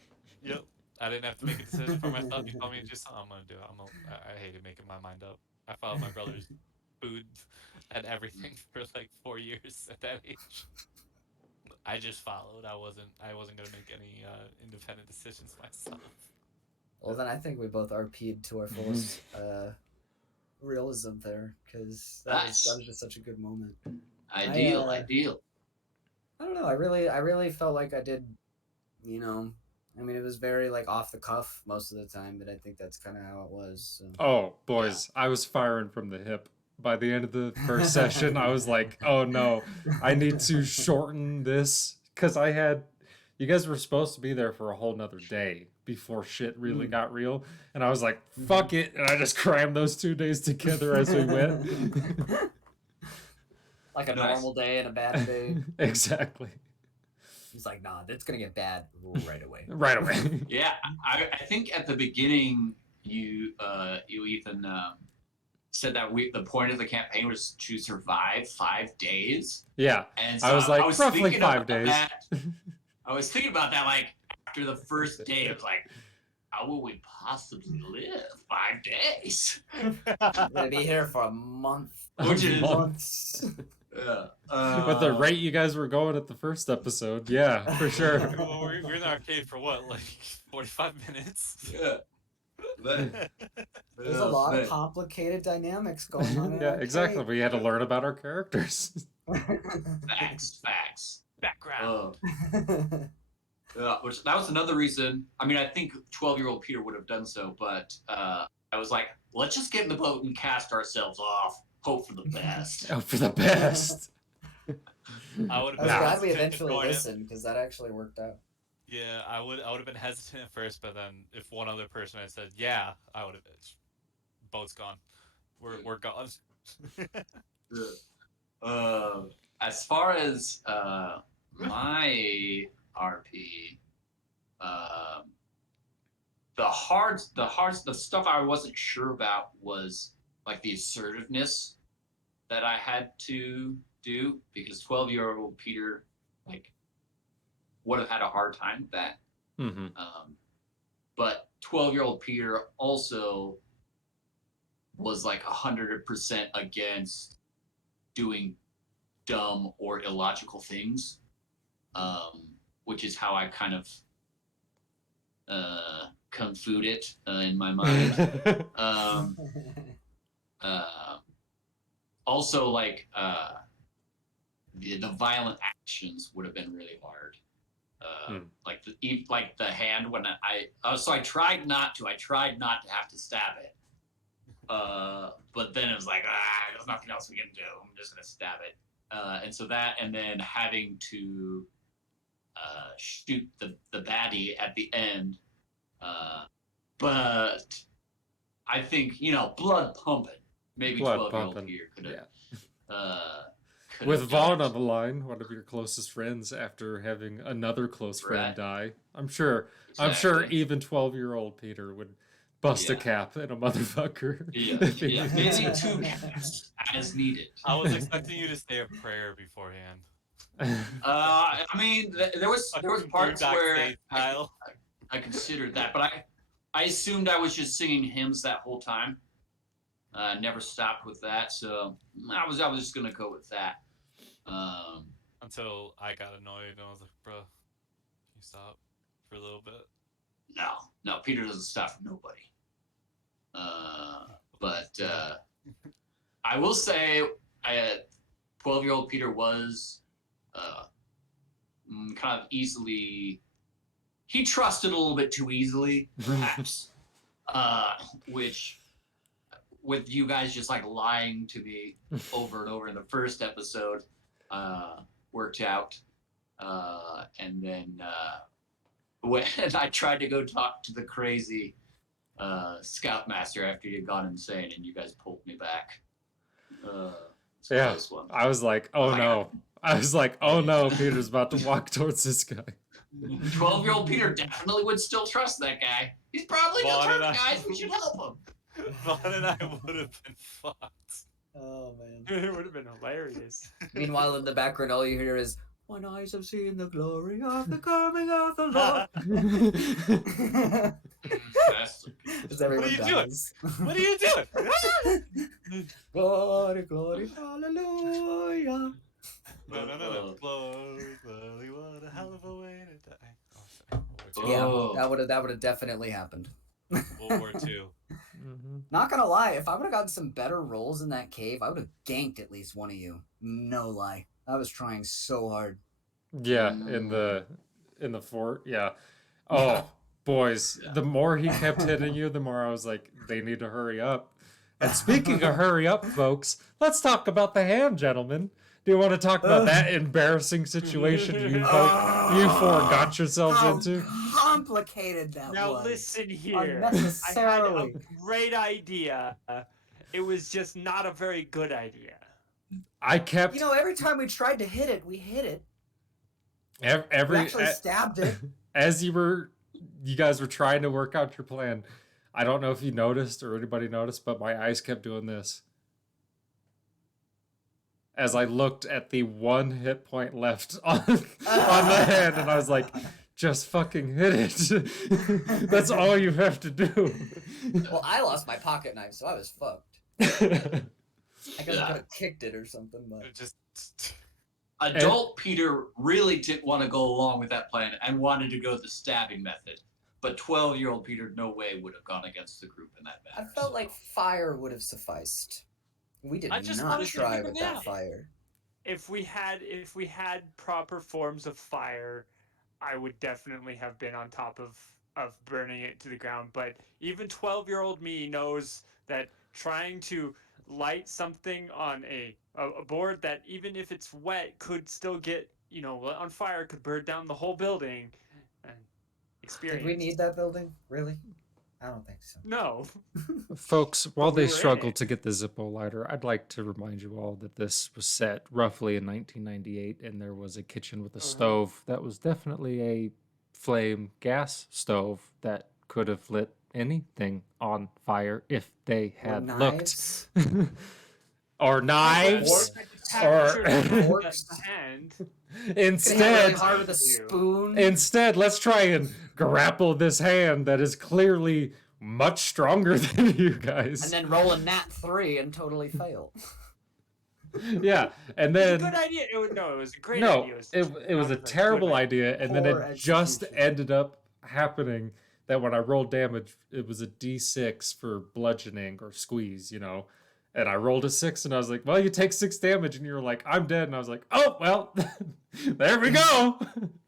Yep. I didn't have to make a decision for myself. You told me to do something. I'm gonna do it. I hated making my mind up. I followed my brother's food and everything for like 4 years at that age. I just followed. I wasn't gonna make any independent decisions myself. Well, then I think we both RP'd to our fullest realism there, because that Nice. was just such a good moment. Ideal. I don't know. I really felt like I did. I mean, it was very like off the cuff most of the time, but I think that's kind of how it was. So. Oh, boys, I was firing from the hip. By the end of the first session, I was like, oh no, I need to shorten this. Because you guys were supposed to be there for a whole nother day before shit really got real. And I was like, fuck it. And I just crammed those 2 days together as we went. Like a Nice. normal day and a bad day. Exactly. He's like, nah, that's gonna get bad right away. Right away. Yeah, I think at the beginning you Ethan said that the point of the campaign was to survive 5 days, Yeah. and so I was like, roughly thinking 5 about days. that. I was thinking about that like after the first day. I was like, how will we possibly live 5 days? I'm gonna be here for a month. Which is months. yeah. With the rate you guys were going at the first episode, yeah, for sure. Well, we're in the arcade for what, like 45 minutes? Yeah. There's a lot of complicated dynamics going on. in Yeah, arcade. exactly. We had to learn about our characters. Facts. Background. Which that was another reason. I mean, I think 12-year-old Peter would have done so, but I was like, let's just get in the boat and cast ourselves off. Hope for the best. Oh, for the best. I would I was have glad we hesitant to eventually join it. listened, because that actually worked out. Yeah, I would have been hesitant at first, but then if one other person had said, yeah, I would have. Boat's gone. We're gone. As far as my RP, the stuff I wasn't sure about was like the assertiveness that I had to do, because 12-year-old Peter like would have had a hard time with that. Mm-hmm. But 12-year-old Peter also was like 100% against doing dumb or illogical things, which is how I kind of kung fu'd it in my mind. Also, like the violent actions would have been really hard. Like the hand when so I tried not to have to stab it. But then it was like, there's nothing else we can do. I'm just gonna stab it. And so that, and then having to shoot the baddie at the end. But I think, blood pumping. Maybe Blood 12-year-old pumping, Peter could have. Yeah. With Vaughn on the line, one of your closest friends, after having another close friend die, I'm sure even 12-year-old Peter would bust a cap in a motherfucker. Yeah, maybe 2 caps, as needed. I was expecting you to say a prayer beforehand. I mean, there was Fucking parts Boondock where Saints style. I considered that, but I assumed I was just singing hymns that whole time. Never stopped with that, so I was just gonna go with that. Until I got annoyed and I was like, bro, can you stop for a little bit? No, Peter doesn't stop for nobody. But I will say, 12-year-old Peter was kind of easily. He trusted a little bit too easily, perhaps. Which, with you guys just like lying to me over and over in the first episode, worked out. And then when I tried to go talk to the crazy scoutmaster after he had gone insane, and you guys pulled me back. It's a Yeah, close one. I was like, oh no. I was like, oh no, Peter's about to walk towards this guy. 12-year-old Peter definitely would still trust that guy. He's probably Vaughn just and hurt, I- guys. We should help him. Vaughn and I would have been fucked. Oh man. It would have been hilarious. Meanwhile, in the background, all you hear is, "When eyes have seen the glory of the coming of the Lord." That's As everyone What are you doing? dies. What are you doing? Glory, glory, hallelujah. No. Glory, what a hell of a way to die. Oh, sorry. Yeah, Oh. that would have definitely happened. World War II. Not gonna lie, if I would have gotten some better rolls in that cave, I would have ganked at least one of you. No lie. I was trying so hard. Yeah, in the fort. Yeah. Oh, boys, the more he kept hitting you, the more I was like, they need to hurry up. And speaking of hurry up, folks, let's talk about the hand, gentlemen. Do you want to talk about that embarrassing situation you four got yourselves How into? complicated that Now was. listen here. I had a Unnecessarily. great idea. It was just not a very good idea. I kept You know, every time we tried to hit it, we hit it. We every actually stabbed it. as you guys were trying to work out your plan. I don't know if you noticed or anybody noticed, but my eyes kept doing this. As I looked at the one hit point left on the hand, and I was like, just fucking hit it. That's all you have to do. Well, I lost my pocket knife, so I was fucked. I guess I could have kicked it or something, but It just Adult Peter really didn't want to go along with that plan and wanted to go the stabbing method. But 12-year-old Peter no way would have gone against the group in that I manner. felt so. like fire would have sufficed. We did I just not wanted to try take a with that nap. fire. If we had proper forms of fire, I would definitely have been on top of burning it to the ground. But even 12-year-old me knows that trying to light something on a board that, even if it's wet, could still get on fire, could burn down the whole building. And experience. Did we need that building? Really? I don't think so. No. Folks, while we they were in struggle it. to get the Zippo lighter, I'd like to remind you all that this was set roughly in 1998, and there was a kitchen with a stove that was definitely a flame gas stove that could have lit anything on fire if they had looked. Knives? Or knives. Capture the Forks. hand. Instead, really hard with a spoon. Instead, let's try and grapple this hand that is clearly much stronger than you guys. And then roll a nat 3 and totally fail. Yeah, and It was a then good idea. It was a great no, idea. it was a terrible idea, and then Poor it just execution. ended up happening that when I rolled damage, it was a D6 for bludgeoning or squeeze, And I rolled a 6, and I was like, "Well, you take 6 damage," and you were like, "I'm dead," and I was like, "Oh well, there we go."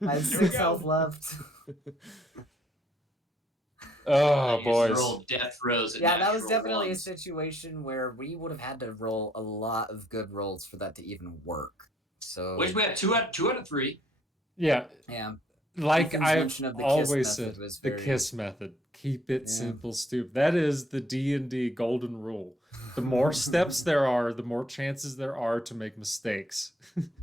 I had Here we 6 go. health left. Oh Used to boys, roll death throws. at Yeah, that was natural definitely a ones. situation where we would have had to roll a lot of good rolls for that to even work. So Which we had two out of three. yeah. yeah, Like Ethan's I've mention of the always KISS said, method was the very- KISS method. Keep it Yeah. simple, stupid. That is the D&D golden rule. The more steps there are, the more chances there are to make mistakes.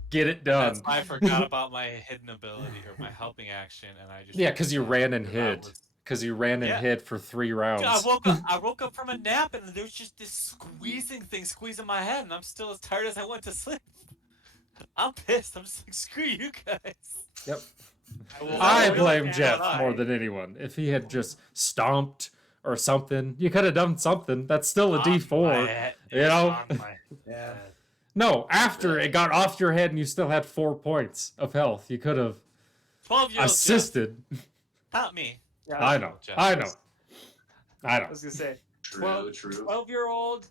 Get it done. That's why I forgot about my hidden ability or my helping action, and I just Yeah, 'cause you ran and that hid. was- because you ran and Yeah. hid for 3 rounds. Dude, I woke up from a nap and there was just this squeezing thing squeezing my head, and I'm still as tired as I went to sleep. I'm pissed. I'm just like, screw you guys. Yep. will I always blame stand Jeff by. more than anyone. If he had just stomped or something, you could have done something. That's still a On my D4. head. You know? On my Yeah. head. No, after it got off your head and you still had 4 points of health, you could have 12-year-old Jeff. assisted. Not me. Yeah, I know. Jeff. I know. I I know. was gonna say, True. 12-year-old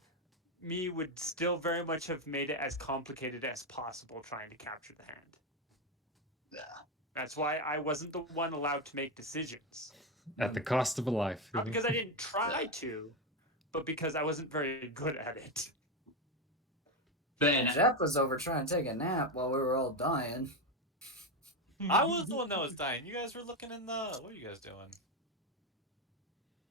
me would still very much have made it as complicated as possible trying to capture the hand. Yeah. That's why I wasn't the one allowed to make decisions. At the cost of a life. Not because I didn't try to, but because I wasn't very good at it. Ben, Jeff was over trying to take a nap while we were all dying. I was the one that was dying. You guys were looking in the. What are you guys doing?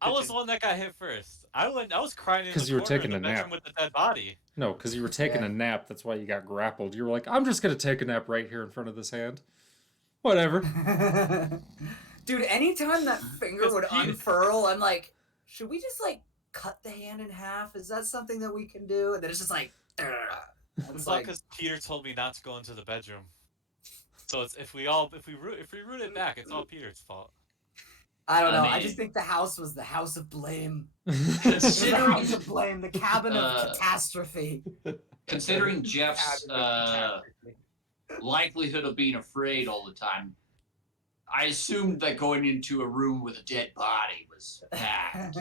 I was Kitchen. the one that got hit first. I was crying in the 'Cause you were corner taking in the a bedroom nap. with the dead body. No, because you were taking Yeah. a nap. That's why you got grappled. You were like, I'm just going to take a nap right here in front of this hand. Whatever. Dude, anytime that finger It's would cute. unfurl, I'm like, should we just like cut the hand in half? Is that something that we can do? And then it's just like, It's it's not like, because Peter told me not to go into the bedroom. So it's if we root it back, it's all Peter's fault. I don't I know. I mean- just think the house was the house of blame. It was the considering house of blame, the cabin of Uh, catastrophe. considering Jeff's Catastrophe. likelihood of being afraid all the time, I assumed that going into a room with a dead body was bad.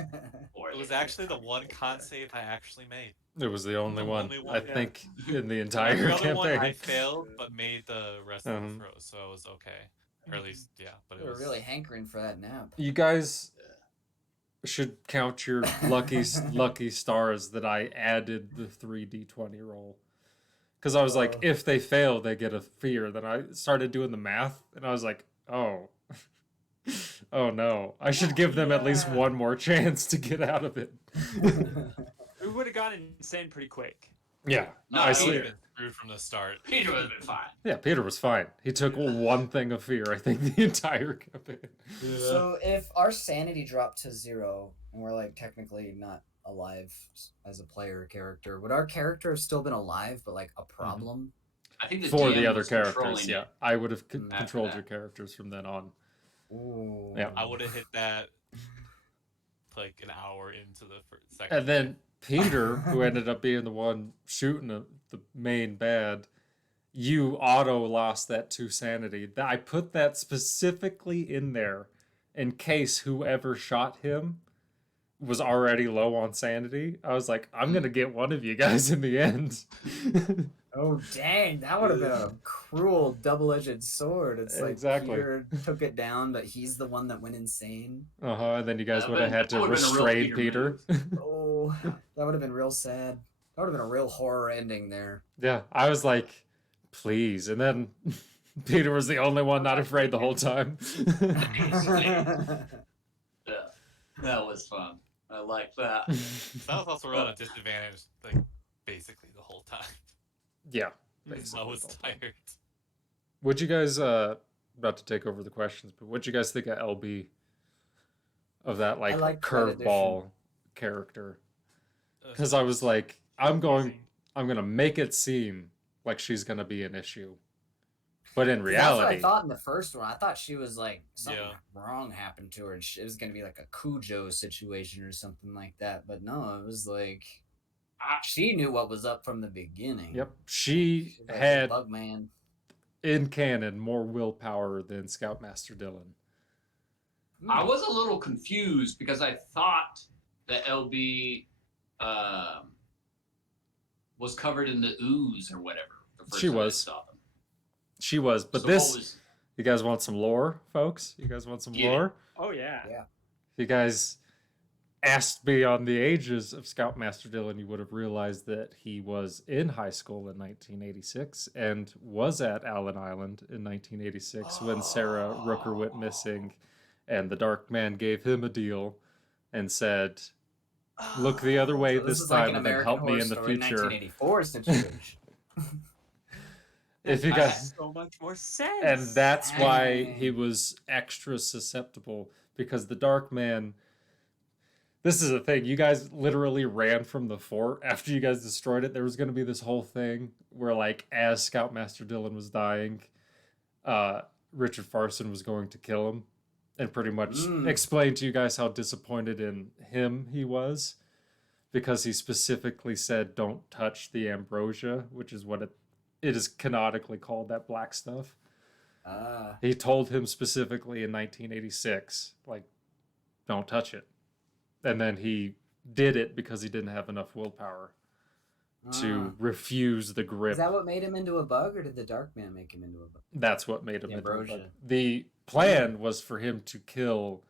Or It was actually the one con save I actually made. It was the only The one, only one, I yeah. think, in the Every entire other one I campaign. failed, but made the rest of Uh-huh. the throws, so it was okay. Or at least, yeah. But We it were was really hankering for that nap. You guys should count your lucky stars that I added the 3d20 roll. Because I was like, Oh. if they fail, they get a fear. Then I started doing the math, and I was like, oh. Oh no. I should give them at least Yeah. one more chance to get out of it. We would have gone insane pretty quick. Yeah. No, I I see. would have been screwed from the start. Peter would have been fine. Yeah, Peter was fine. He took one thing of fear, I think, the entire campaign. So if our sanity dropped to 0 and we're like technically not alive as a player character, would our character have still been alive but like a problem? I think the For DM the other was controlling characters, it. yeah. I would have After controlled that. your characters from then on. Ooh. Yeah. I would have hit that like an hour into the second. And then Peter, who ended up being the one shooting the main bad, you auto lost that 2 sanity. I put that specifically in there in case whoever shot him was already low on sanity. I was like, I'm gonna get one of you guys in the end. Oh dang, that would have been a cruel double-edged sword. It's like Exactly. Peter took it down, but he's the one that went insane. And then you guys Yeah, would have but had to that would've been a real restrain Peter Peter. Oh, that would have been real sad. That would have been a real horror ending there. Yeah, I was like, please. And then Peter was the only one not afraid the whole time. Yeah, that was fun. I like that. So I was also on a disadvantage, like basically the whole time. Yeah. I basically was the whole time. tired. What'd you guys about to take over the questions, but what'd you guys think of LB? Of that like liked that curveball character? Uh, Because I was like, I'm Amazing. gonna make it seem like she's gonna be an issue. But in That's what I reality, thought in the first one. I thought she was like something Yeah. wrong happened to her, and it was gonna be like a Cujo situation or something like that. But no, it was like she knew what was up from the beginning. yep, she She's like, had Bug Man. in canon more willpower than Scoutmaster Dylan. I was a little confused because I thought that LB was covered in the ooze or whatever. The first She time I was. saw them. She was, but So this what was- you guys want some lore, folks? You guys want some Yeah. lore? Oh yeah. Yeah. If you guys asked me on the ages of Scoutmaster Dylan, you would have realized that he was in high school in 1986 and was at Allen Island in 1986 when Sarah Rooker went missing, and the Dark Man gave him a deal and said, "Look the other way So this is like time an and then American help me Horror in the Story future." 1984 situation. If you I- guys So much more sense. and that's why Dang. he was extra susceptible because the Dark Man. This is the thing. You guys literally ran from the fort after you guys destroyed it. There was going to be this whole thing where, like, as Scoutmaster Dylan was dying, Richard Farson was going to kill him and pretty much explain to you guys how disappointed in him he was because he specifically said, "Don't touch the ambrosia," which is what it is canonically called, that black stuff. He told him specifically in 1986, like, "Don't touch it." And then he did it because he didn't have enough willpower to refuse the grip. Is that what made him into a bug, or did the Dark Man make him into a bug? That's what made him into a bug. Ambrosia. The plan was for him to kill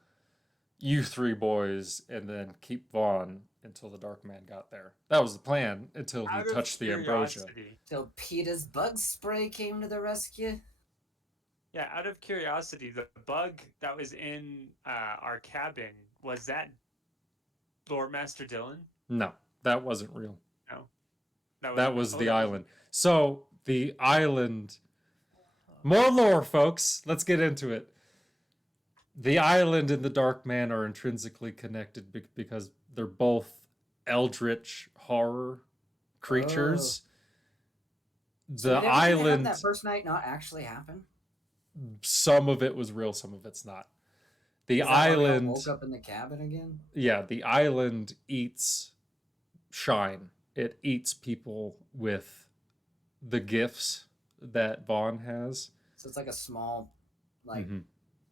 you three boys and then keep Vaughn until the Dark Man got there. That was the plan until he Out of touched the ambrosia. curiosity- Till Peter's bug spray came to the rescue. Yeah, out of curiosity, the bug that was in our cabin, was that Lord Master Dylan? No, that wasn't real. That was oh, the that island. So the island. More lore, folks. Let's get into it. The island and the Dark Man are intrinsically connected because they're both eldritch horror creatures. So The did everything island, that first night not actually happen? some of it was real, some of it's not. The Is that why we all island, woke up in the cabin again. yeah, the island eats shine. It eats people with the gifts that Vaughn has. So it's like a small, like Mhm.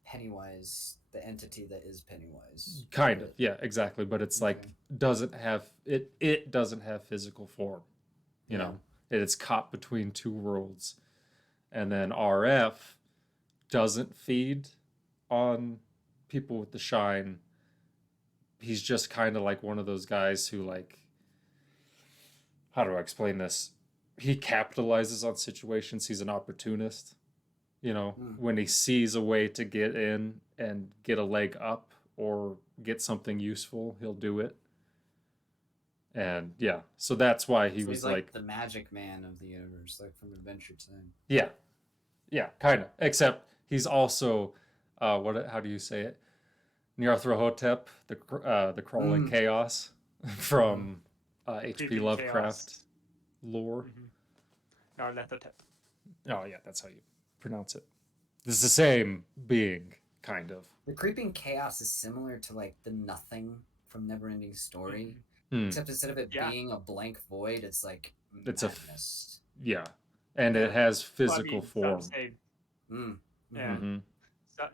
Pennywise, the entity that is Pennywise. Kind of, yeah, exactly. But it's like Okay. doesn't have it. It doesn't have physical form. You Yeah. know, it's caught between two worlds, and then RF doesn't feed on people with the shine. He's just kind of like one of those guys who, like, how do I explain this? He capitalizes on situations. He's an opportunist. You know, when he sees a way to get in and get a leg up or get something useful, he'll do it. And yeah, so that's why he So was he's like, the magic man of the universe, like from Adventure Time. yeah, kind of. Except he's also, how do you say it? Nyarlathotep, the crawling chaos from H.P. Creeping Lovecraft chaos. lore. Mm-hmm. Nyarlathotep. Oh yeah, that's how you pronounce it. It's the same being, kind of. The creeping chaos is similar to like the nothing from Neverending Story, Hmm. except instead of it Yeah. being a blank void, it's like It's madness. Yeah, and it has Well, I physical mean, form. Some say, Mm. yeah. Mhm.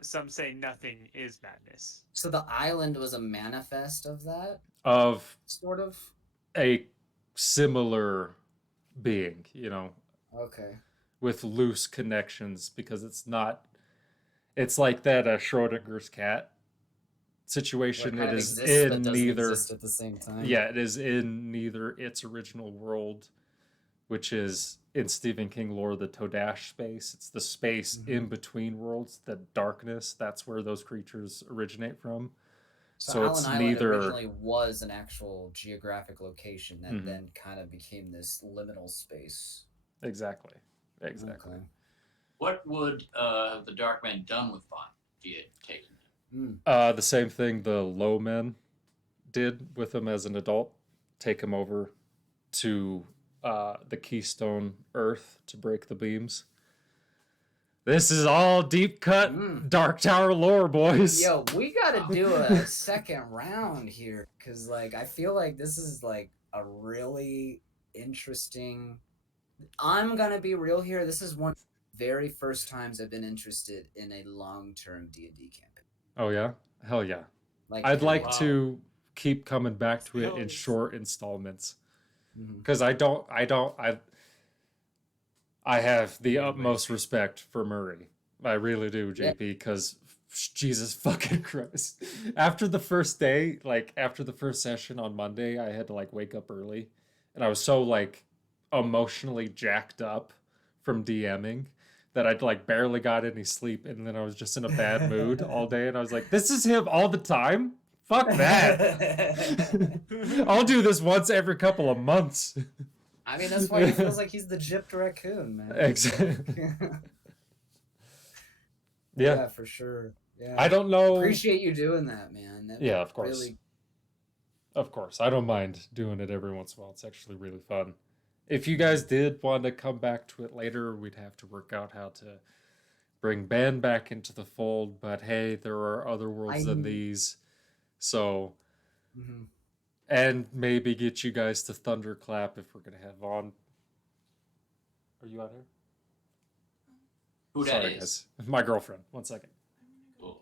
Some say nothing is madness. So the island was a manifest of that, Of sort of. a similar being, you know, Okay. with loose connections because it's like that Schrodinger's cat situation. Where It kind of is exists but in doesn't neither exist at the same time. yeah, it is in neither its original world, which is in Stephen King lore the Todash space. It's the space in between worlds, the darkness. That's where those creatures originate from. So Allen it's Island neither originally was an actual geographic location that Mhm. then kind of became this liminal space. exactly. Okay. What would the Dark Man done with Vaughn if he had taken him? The same thing the low men did with him as an adult. Take him over to the Keystone Earth to break the beams. This is all deep cut Dark Tower lore, boys. Yo, we gotta do a second round here, because like I feel like this is like a really interesting. I'm gonna be real here. This is one of the very first times I've been interested in a long-term D&D campaign. Oh yeah, hell yeah. Like I'd like Wow. to keep coming back to it in Feels- short installments Mhm. because I have the utmost respect for Murray. I really do, JP, because Jesus fucking Christ. After the first day, like after the first session on Monday, I had to like wake up early and I was so like emotionally jacked up from DMing that I'd like barely got any sleep and then I was just in a bad mood all day and I was like, this is him all the time? Fuck that. I'll do this once every couple of months. I mean, that's why he feels like he's the gypped raccoon, man. Exactly. yeah. Yeah. For sure. Yeah. I don't know. Appreciate you doing that, man. That Yeah, of course. Really... Of course. I don't mind doing it every once in a while. It's actually really fun. If you guys did want to come back to it later, we'd have to work out how to bring Ben back into the fold. But hey, there are other worlds than these. So, Mhm. and maybe get you guys to Thunderclap if we're going to have Vaughn. Are you out here? Who that Sorry, is? guys. My girlfriend. 1 second. We'll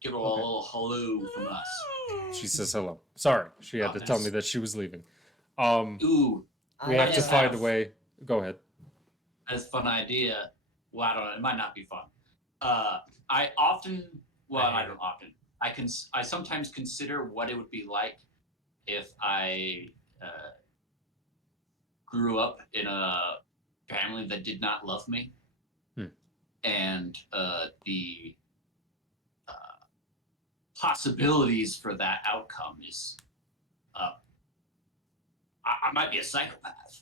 give her a little hello from us. She says hello. Sorry, she had Oh, to tell me nice. that she was leaving. Ooh, We have to just find a have- way. Go ahead. that's a fun idea. Well, I don't know. It might not be fun. I often, well, I I hate don't often. I sometimes consider what it would be like if I grew up in a family that did not love me, and the possibilities for that outcome is, I might be a psychopath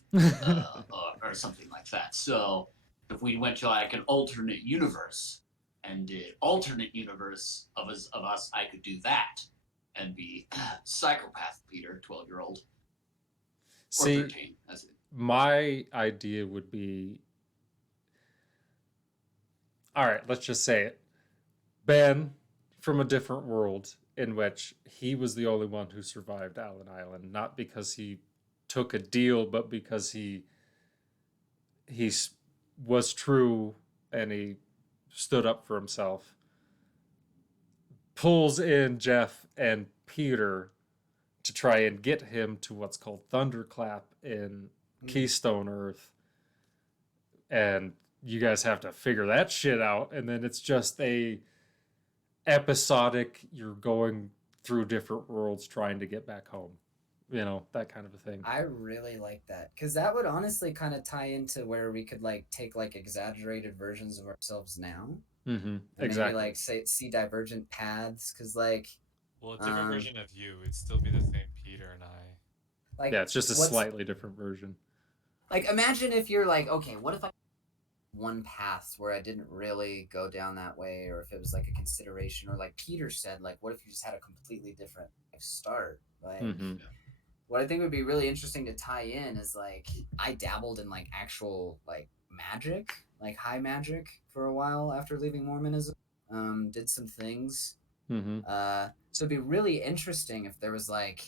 or something like that. So if we went to like an alternate universe and did alternate universe of us, I could do that and be psychopath Peter, 12-year-old, or See, 13. That's it. my idea would be, all right, let's just say it. Ben from a different world in which he was the only one who survived Allen Island, not because he took a deal, but because he was true and he stood up for himself. Pulls in Jeff and Peter to try and get him to what's called Thunderclap in Keystone Earth. And you guys have to figure that shit out. And then it's just a episodic, you're going through different worlds trying to get back home. You know, that kind of a thing. I really like that because that would honestly kind of tie into where we could like take like exaggerated versions of ourselves now. Mm-hmm. And Exactly. maybe like see divergent paths because like Well, a different version of you would still be the same Peter and I. like Yeah, it's just a what's- slightly different version. Like imagine if you're like, okay, what if I one path where I didn't really go down that way, or if it was like a consideration, or like Peter said, like what if you just had a completely different start? Like Mm-hmm. what I think would be really interesting to tie in is like I dabbled in like actual like magic, like high magic for a while after leaving Mormonism. Did some things. Mm-hmm. So it'd be really interesting if there was like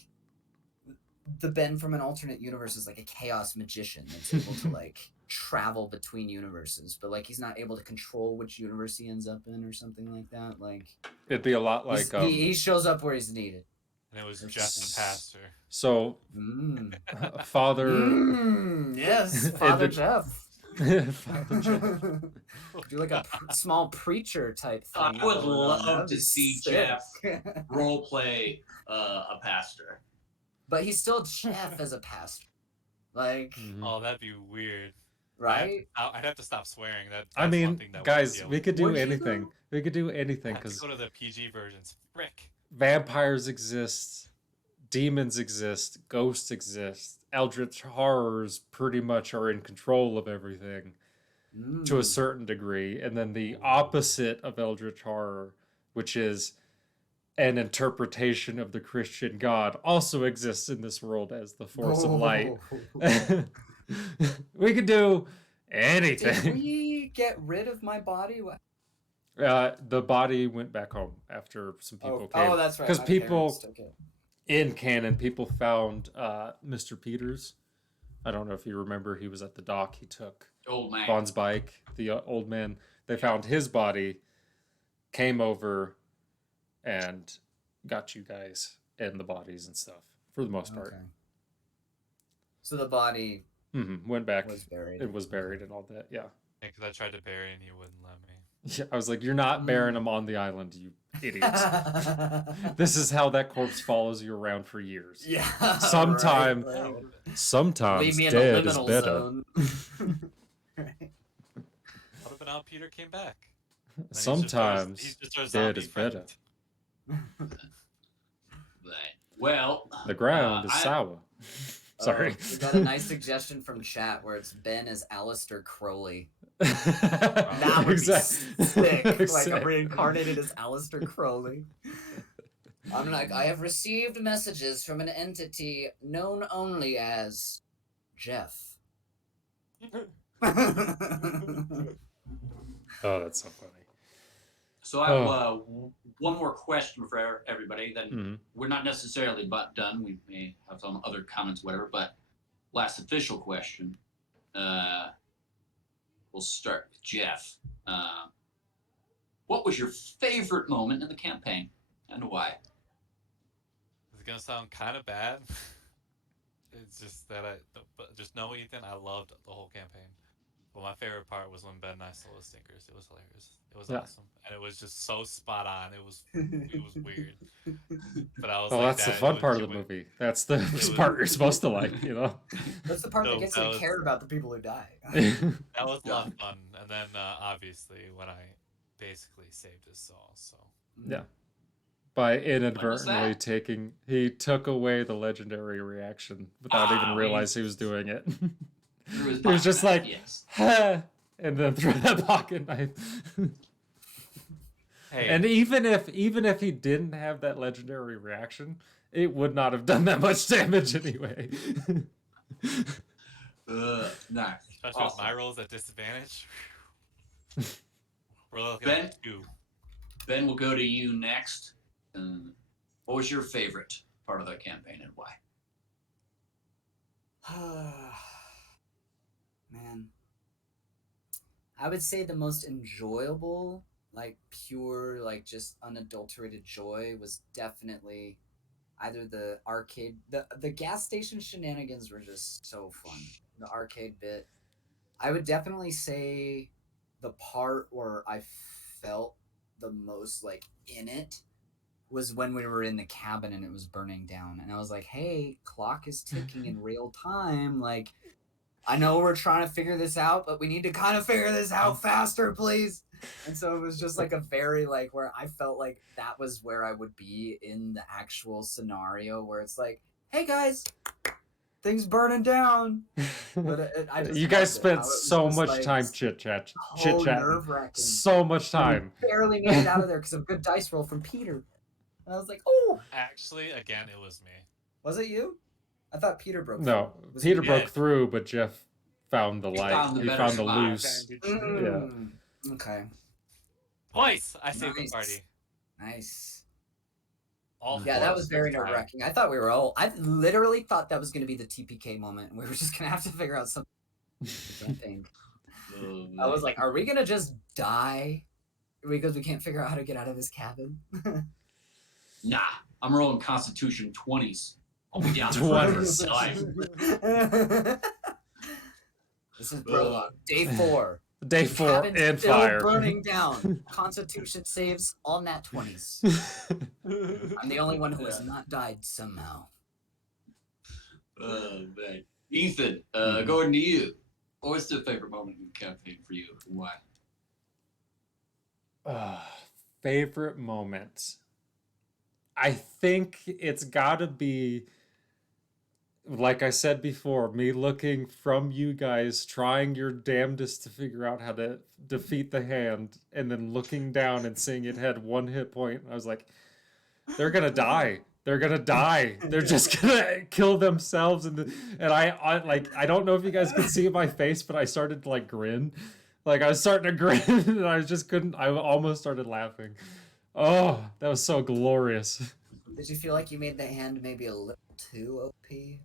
the Ben from an alternate universe is like a chaos magician that's able to like travel between universes, but like he's not able to control which universe he ends up in or something like that. Like It'd be a lot like he shows up where he's needed. And it was Or Jeff the something. pastor. so Father Yes, And Father the- Jeff. Father Jeff. Do like a small preacher type thing. I would going on. love That'd to be see sick. role play a pastor. But he's still Jeff as a pastor. Like, Mhm. Oh, that'd be weird. right? I'd have to stop swearing. That's I one mean, thing that we guys, deal we with. could do Would you, anything. though? We could do anything I have to because go to the PG versions. Frick. vampires exist, demons exist, ghosts exist, eldritch horrors pretty much are in control of everything to a Mm. certain degree. And then the opposite of eldritch horror, which is an interpretation of the Christian God, also exists in this world as the force of light. We could do Did anything. we get rid of my body? The body went back home after some people came. Oh, that's right. 'Cause my people- parents took it. In canon, people found Mr. Peters. I don't know if you remember, he was at the dock. He took Old man. Vaughn's bike, the old man. They found his body, came over, and got you guys and the bodies and stuff for the most part. Okay. So the body Went back. was buried. It was buried and all that. Yeah. Because I tried to bury and you wouldn't let me. Yeah, I was like, you're not burying him on the island, you idiots. This is how that corpse follows you around for years. Yeah. Sometime- right, like, Sometimes leave me in the dead is liminal better. zone. Right. What about how Peter came back? And he's just Sometimes he's just our dead zombie is friend. better. Right. Well, The ground is I- sour. Sorry. We got a nice suggestion from chat where it's Ben as Alistair Crowley. that That would be sick. Like Exactly. I'm reincarnated as Alistair Crowley. I'm like, I have received messages from an entity known only as Jeff. Oh, that's so funny. So I have one more question for everybody. Then Mhm. we're not necessarily done. We may have some other comments, whatever. But last official question. We'll start with Jeff. What was your favorite moment in the campaign, and why? It's gonna sound kind of bad. It's just that but just know, Ethan, I loved the whole campaign. But my favorite part was when Ben and I stole the stinkers. It was hilarious. It was Yeah. awesome, and it was just so spot on. It was weird, but I was Well, like, that's the that, it fun was part of the joy- movie. That's the was- part you're supposed to like, you know? That's the part No, that gets that you to was- care about the people who die. That was a lot of fun. And then obviously when I basically saved his soul. So Yeah. By that? inadvertently he took away the legendary reaction without even Ah, realize he was doing it. Through his He was just pocket like, knife, yes. ha, and then threw that pocket knife. hey, And even if he didn't have that legendary reaction, it would not have done that much damage anyway. Nice. especially with my Awesome. rolls at disadvantage. We're looking Ben? at 2. Ben, we'll go to you next. What was your favorite part of the campaign, and why? Man. I would say the most enjoyable, like pure, like just unadulterated joy was definitely either the arcade, the gas station shenanigans were just so fun. The arcade bit. I would definitely say the part where I felt the most like in it was when we were in the cabin and it was burning down, and I was like, hey, clock is ticking in real time, like I know we're trying to figure this out, but we need to kind of figure this out faster, please. And so it was just like a very like where I felt like that was where I would be in the actual scenario where it's like, hey guys, things burning down. But I just You guys loved it. How spent it was so just, much like, time chit-chatting. nerve-wracking. So much time. Barely made it out of there because of a good dice roll from Peter. And I was like, oh, Actually, again, it was me. was it you? I thought Peter broke. No, through. Was Peter it broke Yeah. through, but Jeff found the light. found the He better found the spot. loose. you? Yeah. Okay. Twice I saved Nice. the party. Nice. All Yeah, four that of was the very time. nerve wracking. I thought we were all. I literally thought that was going to be the TPK moment, and we were just going to have to figure out something. Campaign. I was like, are we going to just die because we can't figure out how to get out of this cabin? Nah, I'm rolling Constitution 20s. I'll be down 20s. for life. This is prologue. Day 4. Day 4 Cabin's and still fire. burning down. Constitution saves all nat 20s. I'm the only one who has not died somehow. Man. Ethan, Mhm. going to you. What was the favorite moment in the campaign for you, and why? Favorite moment. I think it's gotta be, like I said before, me looking from you guys, trying your damnedest to figure out how to defeat the hand, and then looking down and seeing it had 1 hit point. I was like, they're gonna die. They're gonna die. They're just gonna kill themselves. And I like, I don't know if you guys could see my face, but I started to like grin. Like I was starting to grin, and I just couldn't. I almost started laughing. Oh, that was so glorious. Did you feel like you made the hand maybe a little too OP?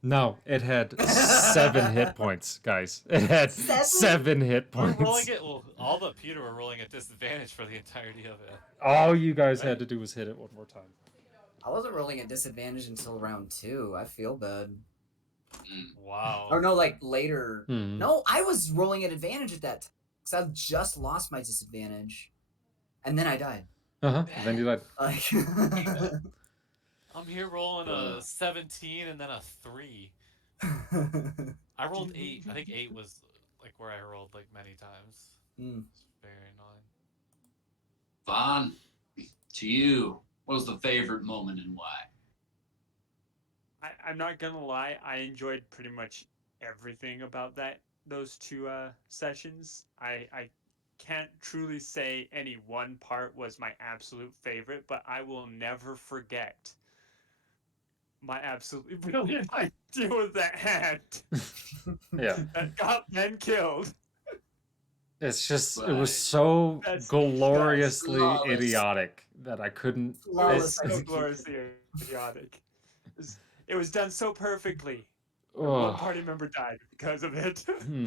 No, it had 7 hit points, guys. It had 7 hit We're rolling points. it. Well, all but Peter were rolling at disadvantage for the entirety of it. All you guys had to do was hit it one more time. I wasn't rolling at disadvantage until round 2. I feel bad. Wow. Or no, like later. Hmm. No, I was rolling at advantage at that time because I just lost my disadvantage, and then I died. Uh-huh. Then you died. Like, I'm here rolling a 17 and then a 3. I rolled 8. I think 8 was like where I rolled like many times. Mm. It's very annoying. Vaughn, to you. What was the favorite moment and why? I'm not gonna lie, I enjoyed pretty much everything about those two sessions. I can't truly say any one part was my absolute favorite, but I will never forget my absolutely brilliant idea with that hand Yeah. that got Ben killed. It's just, it Right. was so That's gloriously flawless. idiotic that I couldn't. Flawless So execution. gloriously idiotic. It was done so perfectly. And Oh. one party member died because of it.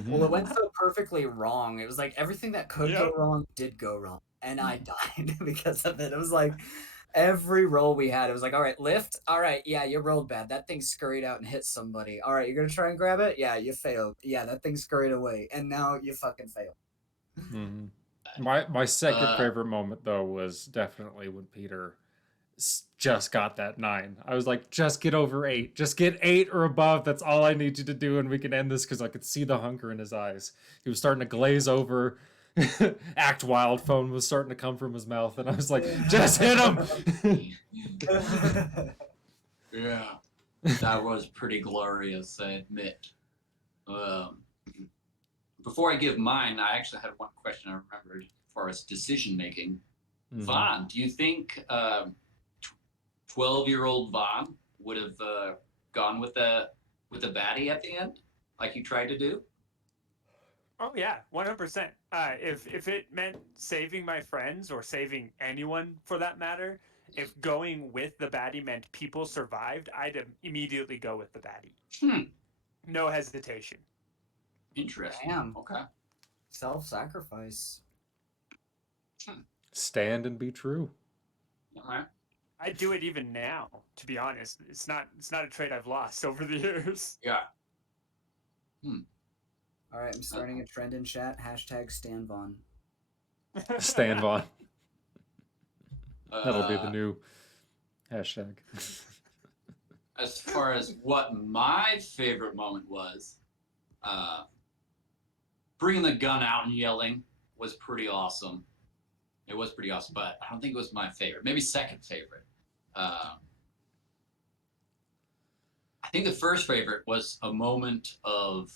Well, it went Mhm. so perfectly wrong. It was like everything that could go Yep. wrong did go wrong, and I died because of it. It was like every roll we had, it was like, all right, lift. All right, yeah, you rolled bad. That thing scurried out and hit somebody. All right, you're gonna try and grab it. Yeah, you failed. Yeah, that thing scurried away, and now you fucking failed. Mhm. My second Uh, favorite moment though was definitely when Peter just got that 9. I was like, just get over 8. Just get 8 or above. That's all I need you to do, and we can end this, because I could see the hunger in his eyes. He was starting to glaze over. Act wild phone was starting to come from his mouth, and I was like, just hit him. yeah, that was pretty glorious, I admit. Um, before I give mine, I actually had one question I remembered as far as decision making. Mhm. Vaughn, do you think 12-year-old Vaughn would have gone with the baddie at the end, like you tried to do? Oh yeah, 100%. If it meant saving my friends or saving anyone for that matter, if going with the baddie meant people survived, I'd immediately go with the baddie. Hmm. No hesitation. Interesting. Damn. Okay. Self-sacrifice. Stand and be true. All right. I'd do it even now, to be honest. It's not a trait I've lost over the years. Yeah. All right, I'm starting a trend in chat. Hashtag Stan Vaughn. Stand Vaughn. That'll be the Uh, new hashtag. as far as what my favorite moment was, bringing the gun out and yelling was pretty awesome. It was pretty awesome, but I don't think it was my favorite. Maybe second favorite. I think the first favorite was a moment of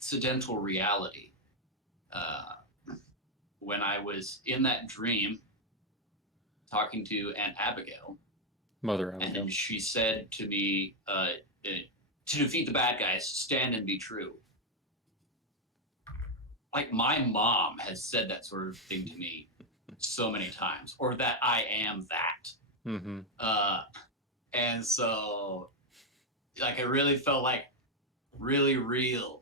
incidental reality. When I was in that dream talking to Aunt Abigail, Mother and Abigail. then she said to me, to defeat the bad guys, stand and be true. Like my mom has said that sort of thing to me so many times, or that I am that. Mm-hmm. And so, like, it really felt like really real.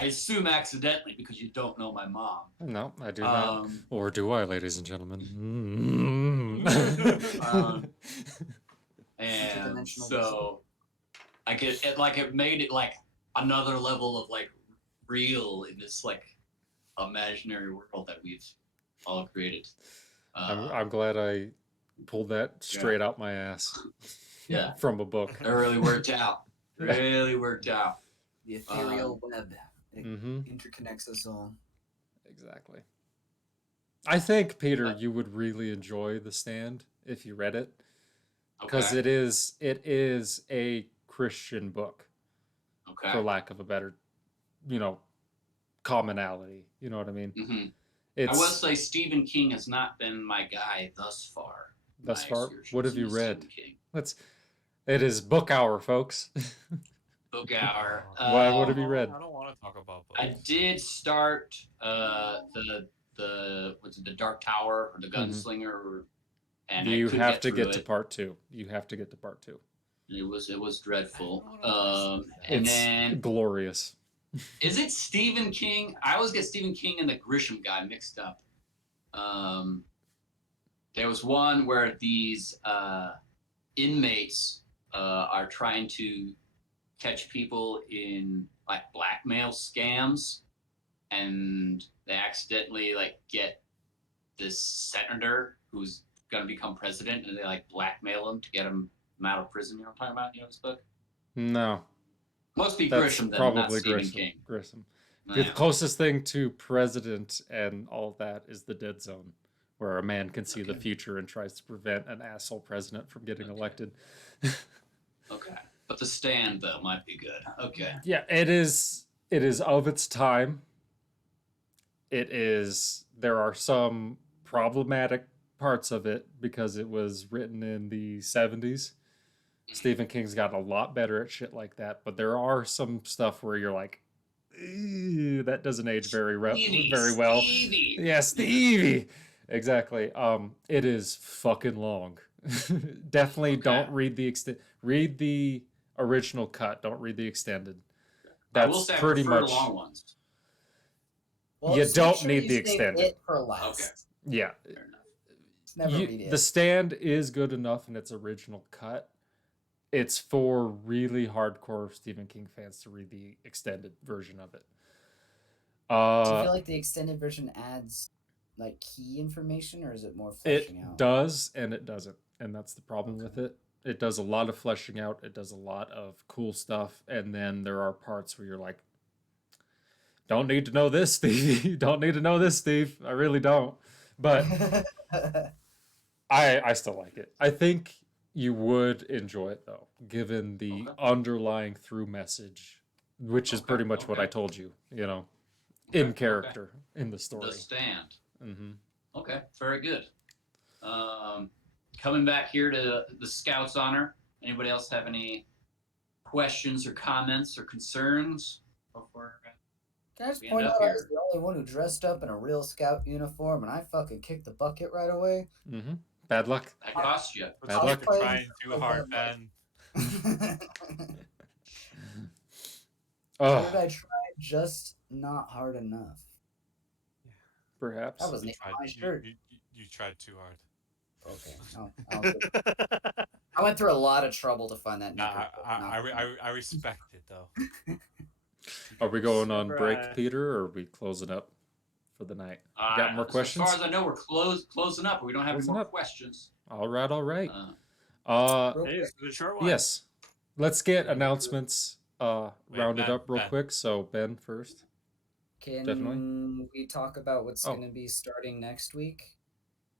I assume accidentally because you don't know my mom. No, I do not. Or do I, ladies and gentlemen? And Interdimensional so, like, it made it like another level of like real in this like imaginary world that we've all created. I'm glad I pulled that straight out my ass. Yeah. From a book. It really worked out. Really worked out. The ethereal web. It Mm-hmm. interconnects us all. Exactly. I think, Peter, you would really enjoy The Stand if you read it, because Okay. it is a Christian book, Okay. for lack of a better, commonality. You know what I mean? Mm-hmm. It's I will say Stephen King has not been my guy thus far. thus My far. excursions What have you into read? Stephen King. It is book hour, folks. Book hour. What have you read? I don't want to talk about books. I did start the what's it, the Dark Tower or the Gunslinger, and I You couldn't have to through get to it. part 2. You have to get to part 2. It was dreadful. I don't know. And It's then glorious. is it Stephen King? I always get Stephen King and the Grisham guy mixed up. There was one where these inmates are trying to catch people in like blackmail scams, and they accidentally like get this senator who's gonna become president, and they like blackmail him to get him out of prison. You know what I'm talking about? You know this book? No, Must be that's Grisham then, not probably Stephen Grissom. King. Grissom. Yeah. The closest thing to president and all that is The Dead Zone, where a man can see the Okay. future and tries to prevent an asshole president from getting Okay. elected. Okay. But The Stand though might be good. Okay. Yeah, it is. It is of its time. It is. There are some problematic parts of it because it was written in the 70s. Stephen King's gotten a lot better at shit like that, but there are some stuff where you're like, "Ew, that doesn't age very well." Stevie. Yeah, Stevie. Exactly. It is fucking long. Definitely Okay. don't read the read the original cut. Don't read the extended. I will That's say I pretty prefer much long ones. Well, You just make don't sure need you the save extended. it for last. yeah. Fair enough. Never read it. The Stand is good enough in its original cut. It's for really hardcore Stephen King fans to read the extended version of it. Do you Uh, feel like the extended version adds like key information, or is it more it fleshing out? does and it doesn't, and that's the problem Okay. with it. It does a lot of fleshing out. It does a lot of cool stuff, and then there are parts where you're like, "Don't need to know this, Steve. Don't need to know this, Steve. I really don't." But I still like it. I think you would enjoy it though, given the Okay. underlying through message, which is Okay, pretty much what I okay. told you. Okay, In okay. character in the story. The Stand. Mm-hmm. Okay, very good. Coming back here to the Scouts honor. Anybody else have any questions or comments or concerns before? Can I just We point end out up I here. was the only one who dressed up in a real scout uniform, and I fucking kicked the bucket right away? Mm-hmm. Bad luck. That cost you. Let's Bad not luck. be trying too hard, Ben. Or did Oh, I try just not hard enough? perhaps. That wasn't You even tried, my shirt. you tried too hard. Okay. I went through a lot of trouble to find that Nah, knicker. I respect it though. Are we going on break, Bruh. Peter, or are we closing up for the night? You got more As questions? far as I know, we're closing up. We don't have Closing any more up. questions. All right, all right. Uh, Real It quick. is a short one. Yes. Let's get Yeah. announcements rounded Ben, up real Ben. quick. So Ben first. Can Definitely. we talk about what's Oh. going to be starting next week?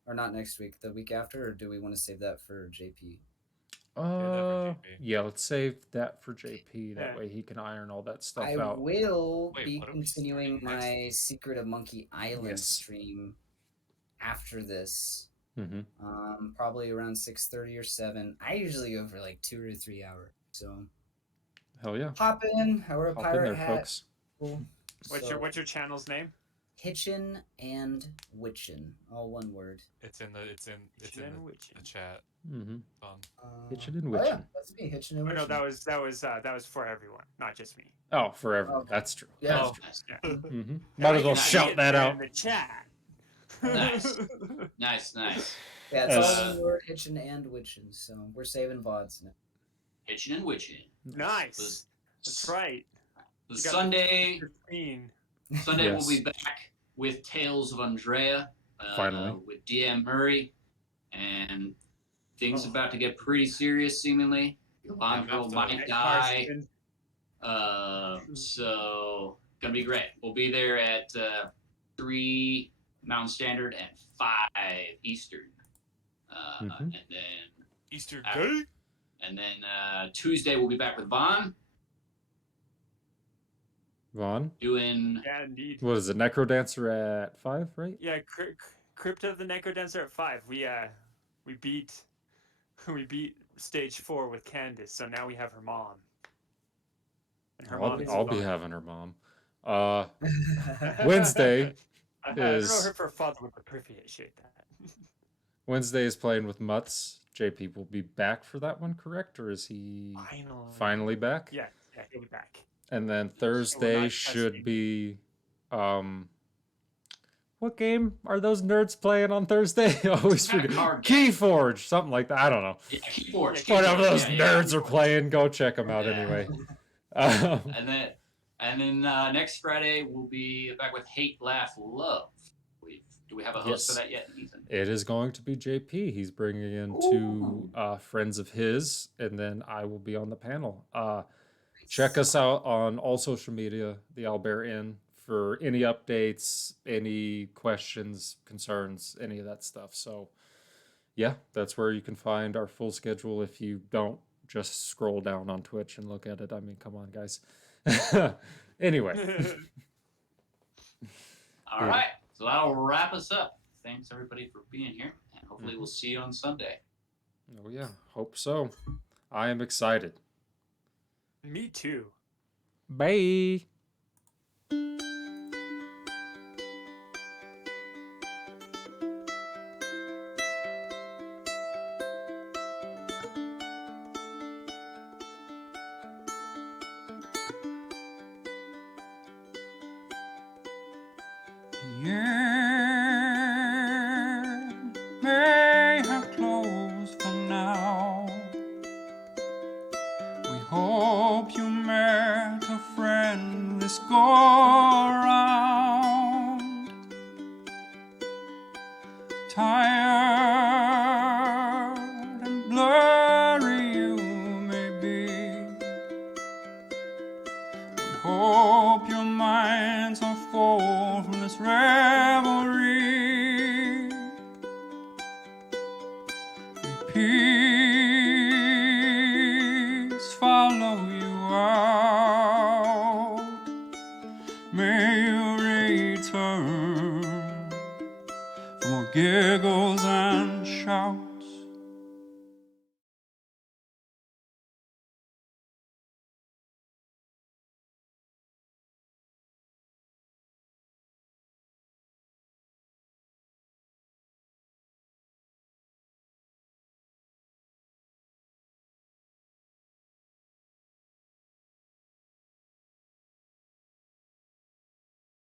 Or not next week, the week after, or do we want to save that for JP? Yeah, let's save that for JP. That Yeah. way he can iron all that stuff I out. will Wait, be what are we continuing starting next my week? Secret of Monkey Island Yes. stream after this. Mm-hmm. Probably around 6:30 or 7. I usually go for like 2 or 3 hours. So Hell yeah. hop in. I wear a Hop in pirate there, hat. folks. Cool. What's your channel's name? Hitchin and Witchin, all one word. It's in the chat. Mm-hmm. Fun. Hitchin' and Oh yeah, Witchin'. that's me. Hitchin and Oh, Witchin. no, that was for everyone, not just me. Oh, forever. Okay. That's true. Yeah. oh, that's nice, Mm-hmm. Yeah, Might as well nice. shout that out. in the chat. Nice. nice, nice. Yeah, it's all Uh, one word, Hitchin and Witchin. So we're saving VODs now. Hitching and witching. Nice. That's right. The You got Sunday Your screen. Sunday Yes. we'll be back with Tales of Andrea. Finally. With DM Murray. And things Oh. about to get pretty serious, seemingly. Yolandro after might Next die. Carson. So, gonna be great. We'll be there at 3 Mountain Standard and 5 Eastern. Mhm. And then Easter Ah. Gate. Tuesday we'll be back with Vaughn Vaughn. doing Yeah, indeed. What is it? Necrodancer at 5, right? Yeah, Crypt of the Necrodancer at 5. We beat stage 4 with Candace, so now we have her mom. And her mom is I'll be Vaughn. having her mom. Wednesday I don't know is- if her father would appreciate that. Wednesday is playing with Mutts. JP will be back for that one, correct? Or is he finally back? Yeah, he'll be back. And then not Thursday should testing. be what game are those nerds playing on Thursday? I always Some kind of forget. card game. Keyforge, something like that. I don't know. Yeah, keyboards. Whatever keyboards, those yeah, yeah. nerds are playing, go check them out Yeah. anyway. And then next Friday we'll be back with Hate, Laugh, Love. Do we have a host Yes. for that yet, Ethan? It is going to be JP. He's bringing in two friends of his, and then I will be on the panel. Check us out on all social media, the Albert Inn, for any updates, any questions, concerns, any of that stuff. So, yeah, that's where you can find our full schedule if you don't just scroll down on Twitch and look at it. I mean, come on, guys. Anyway. All right. So that'll wrap us up. Thanks everybody for being here, and hopefully we'll see you on Sunday. Oh, yeah. Hope so. I am excited. Me too. Bye. Yeah, may have closed for now. We hope you met a friend this go around. Tired and blurry you may be. We hope your minds are full from this revelry. May peace follow you out. May you return for more giggles and shouts.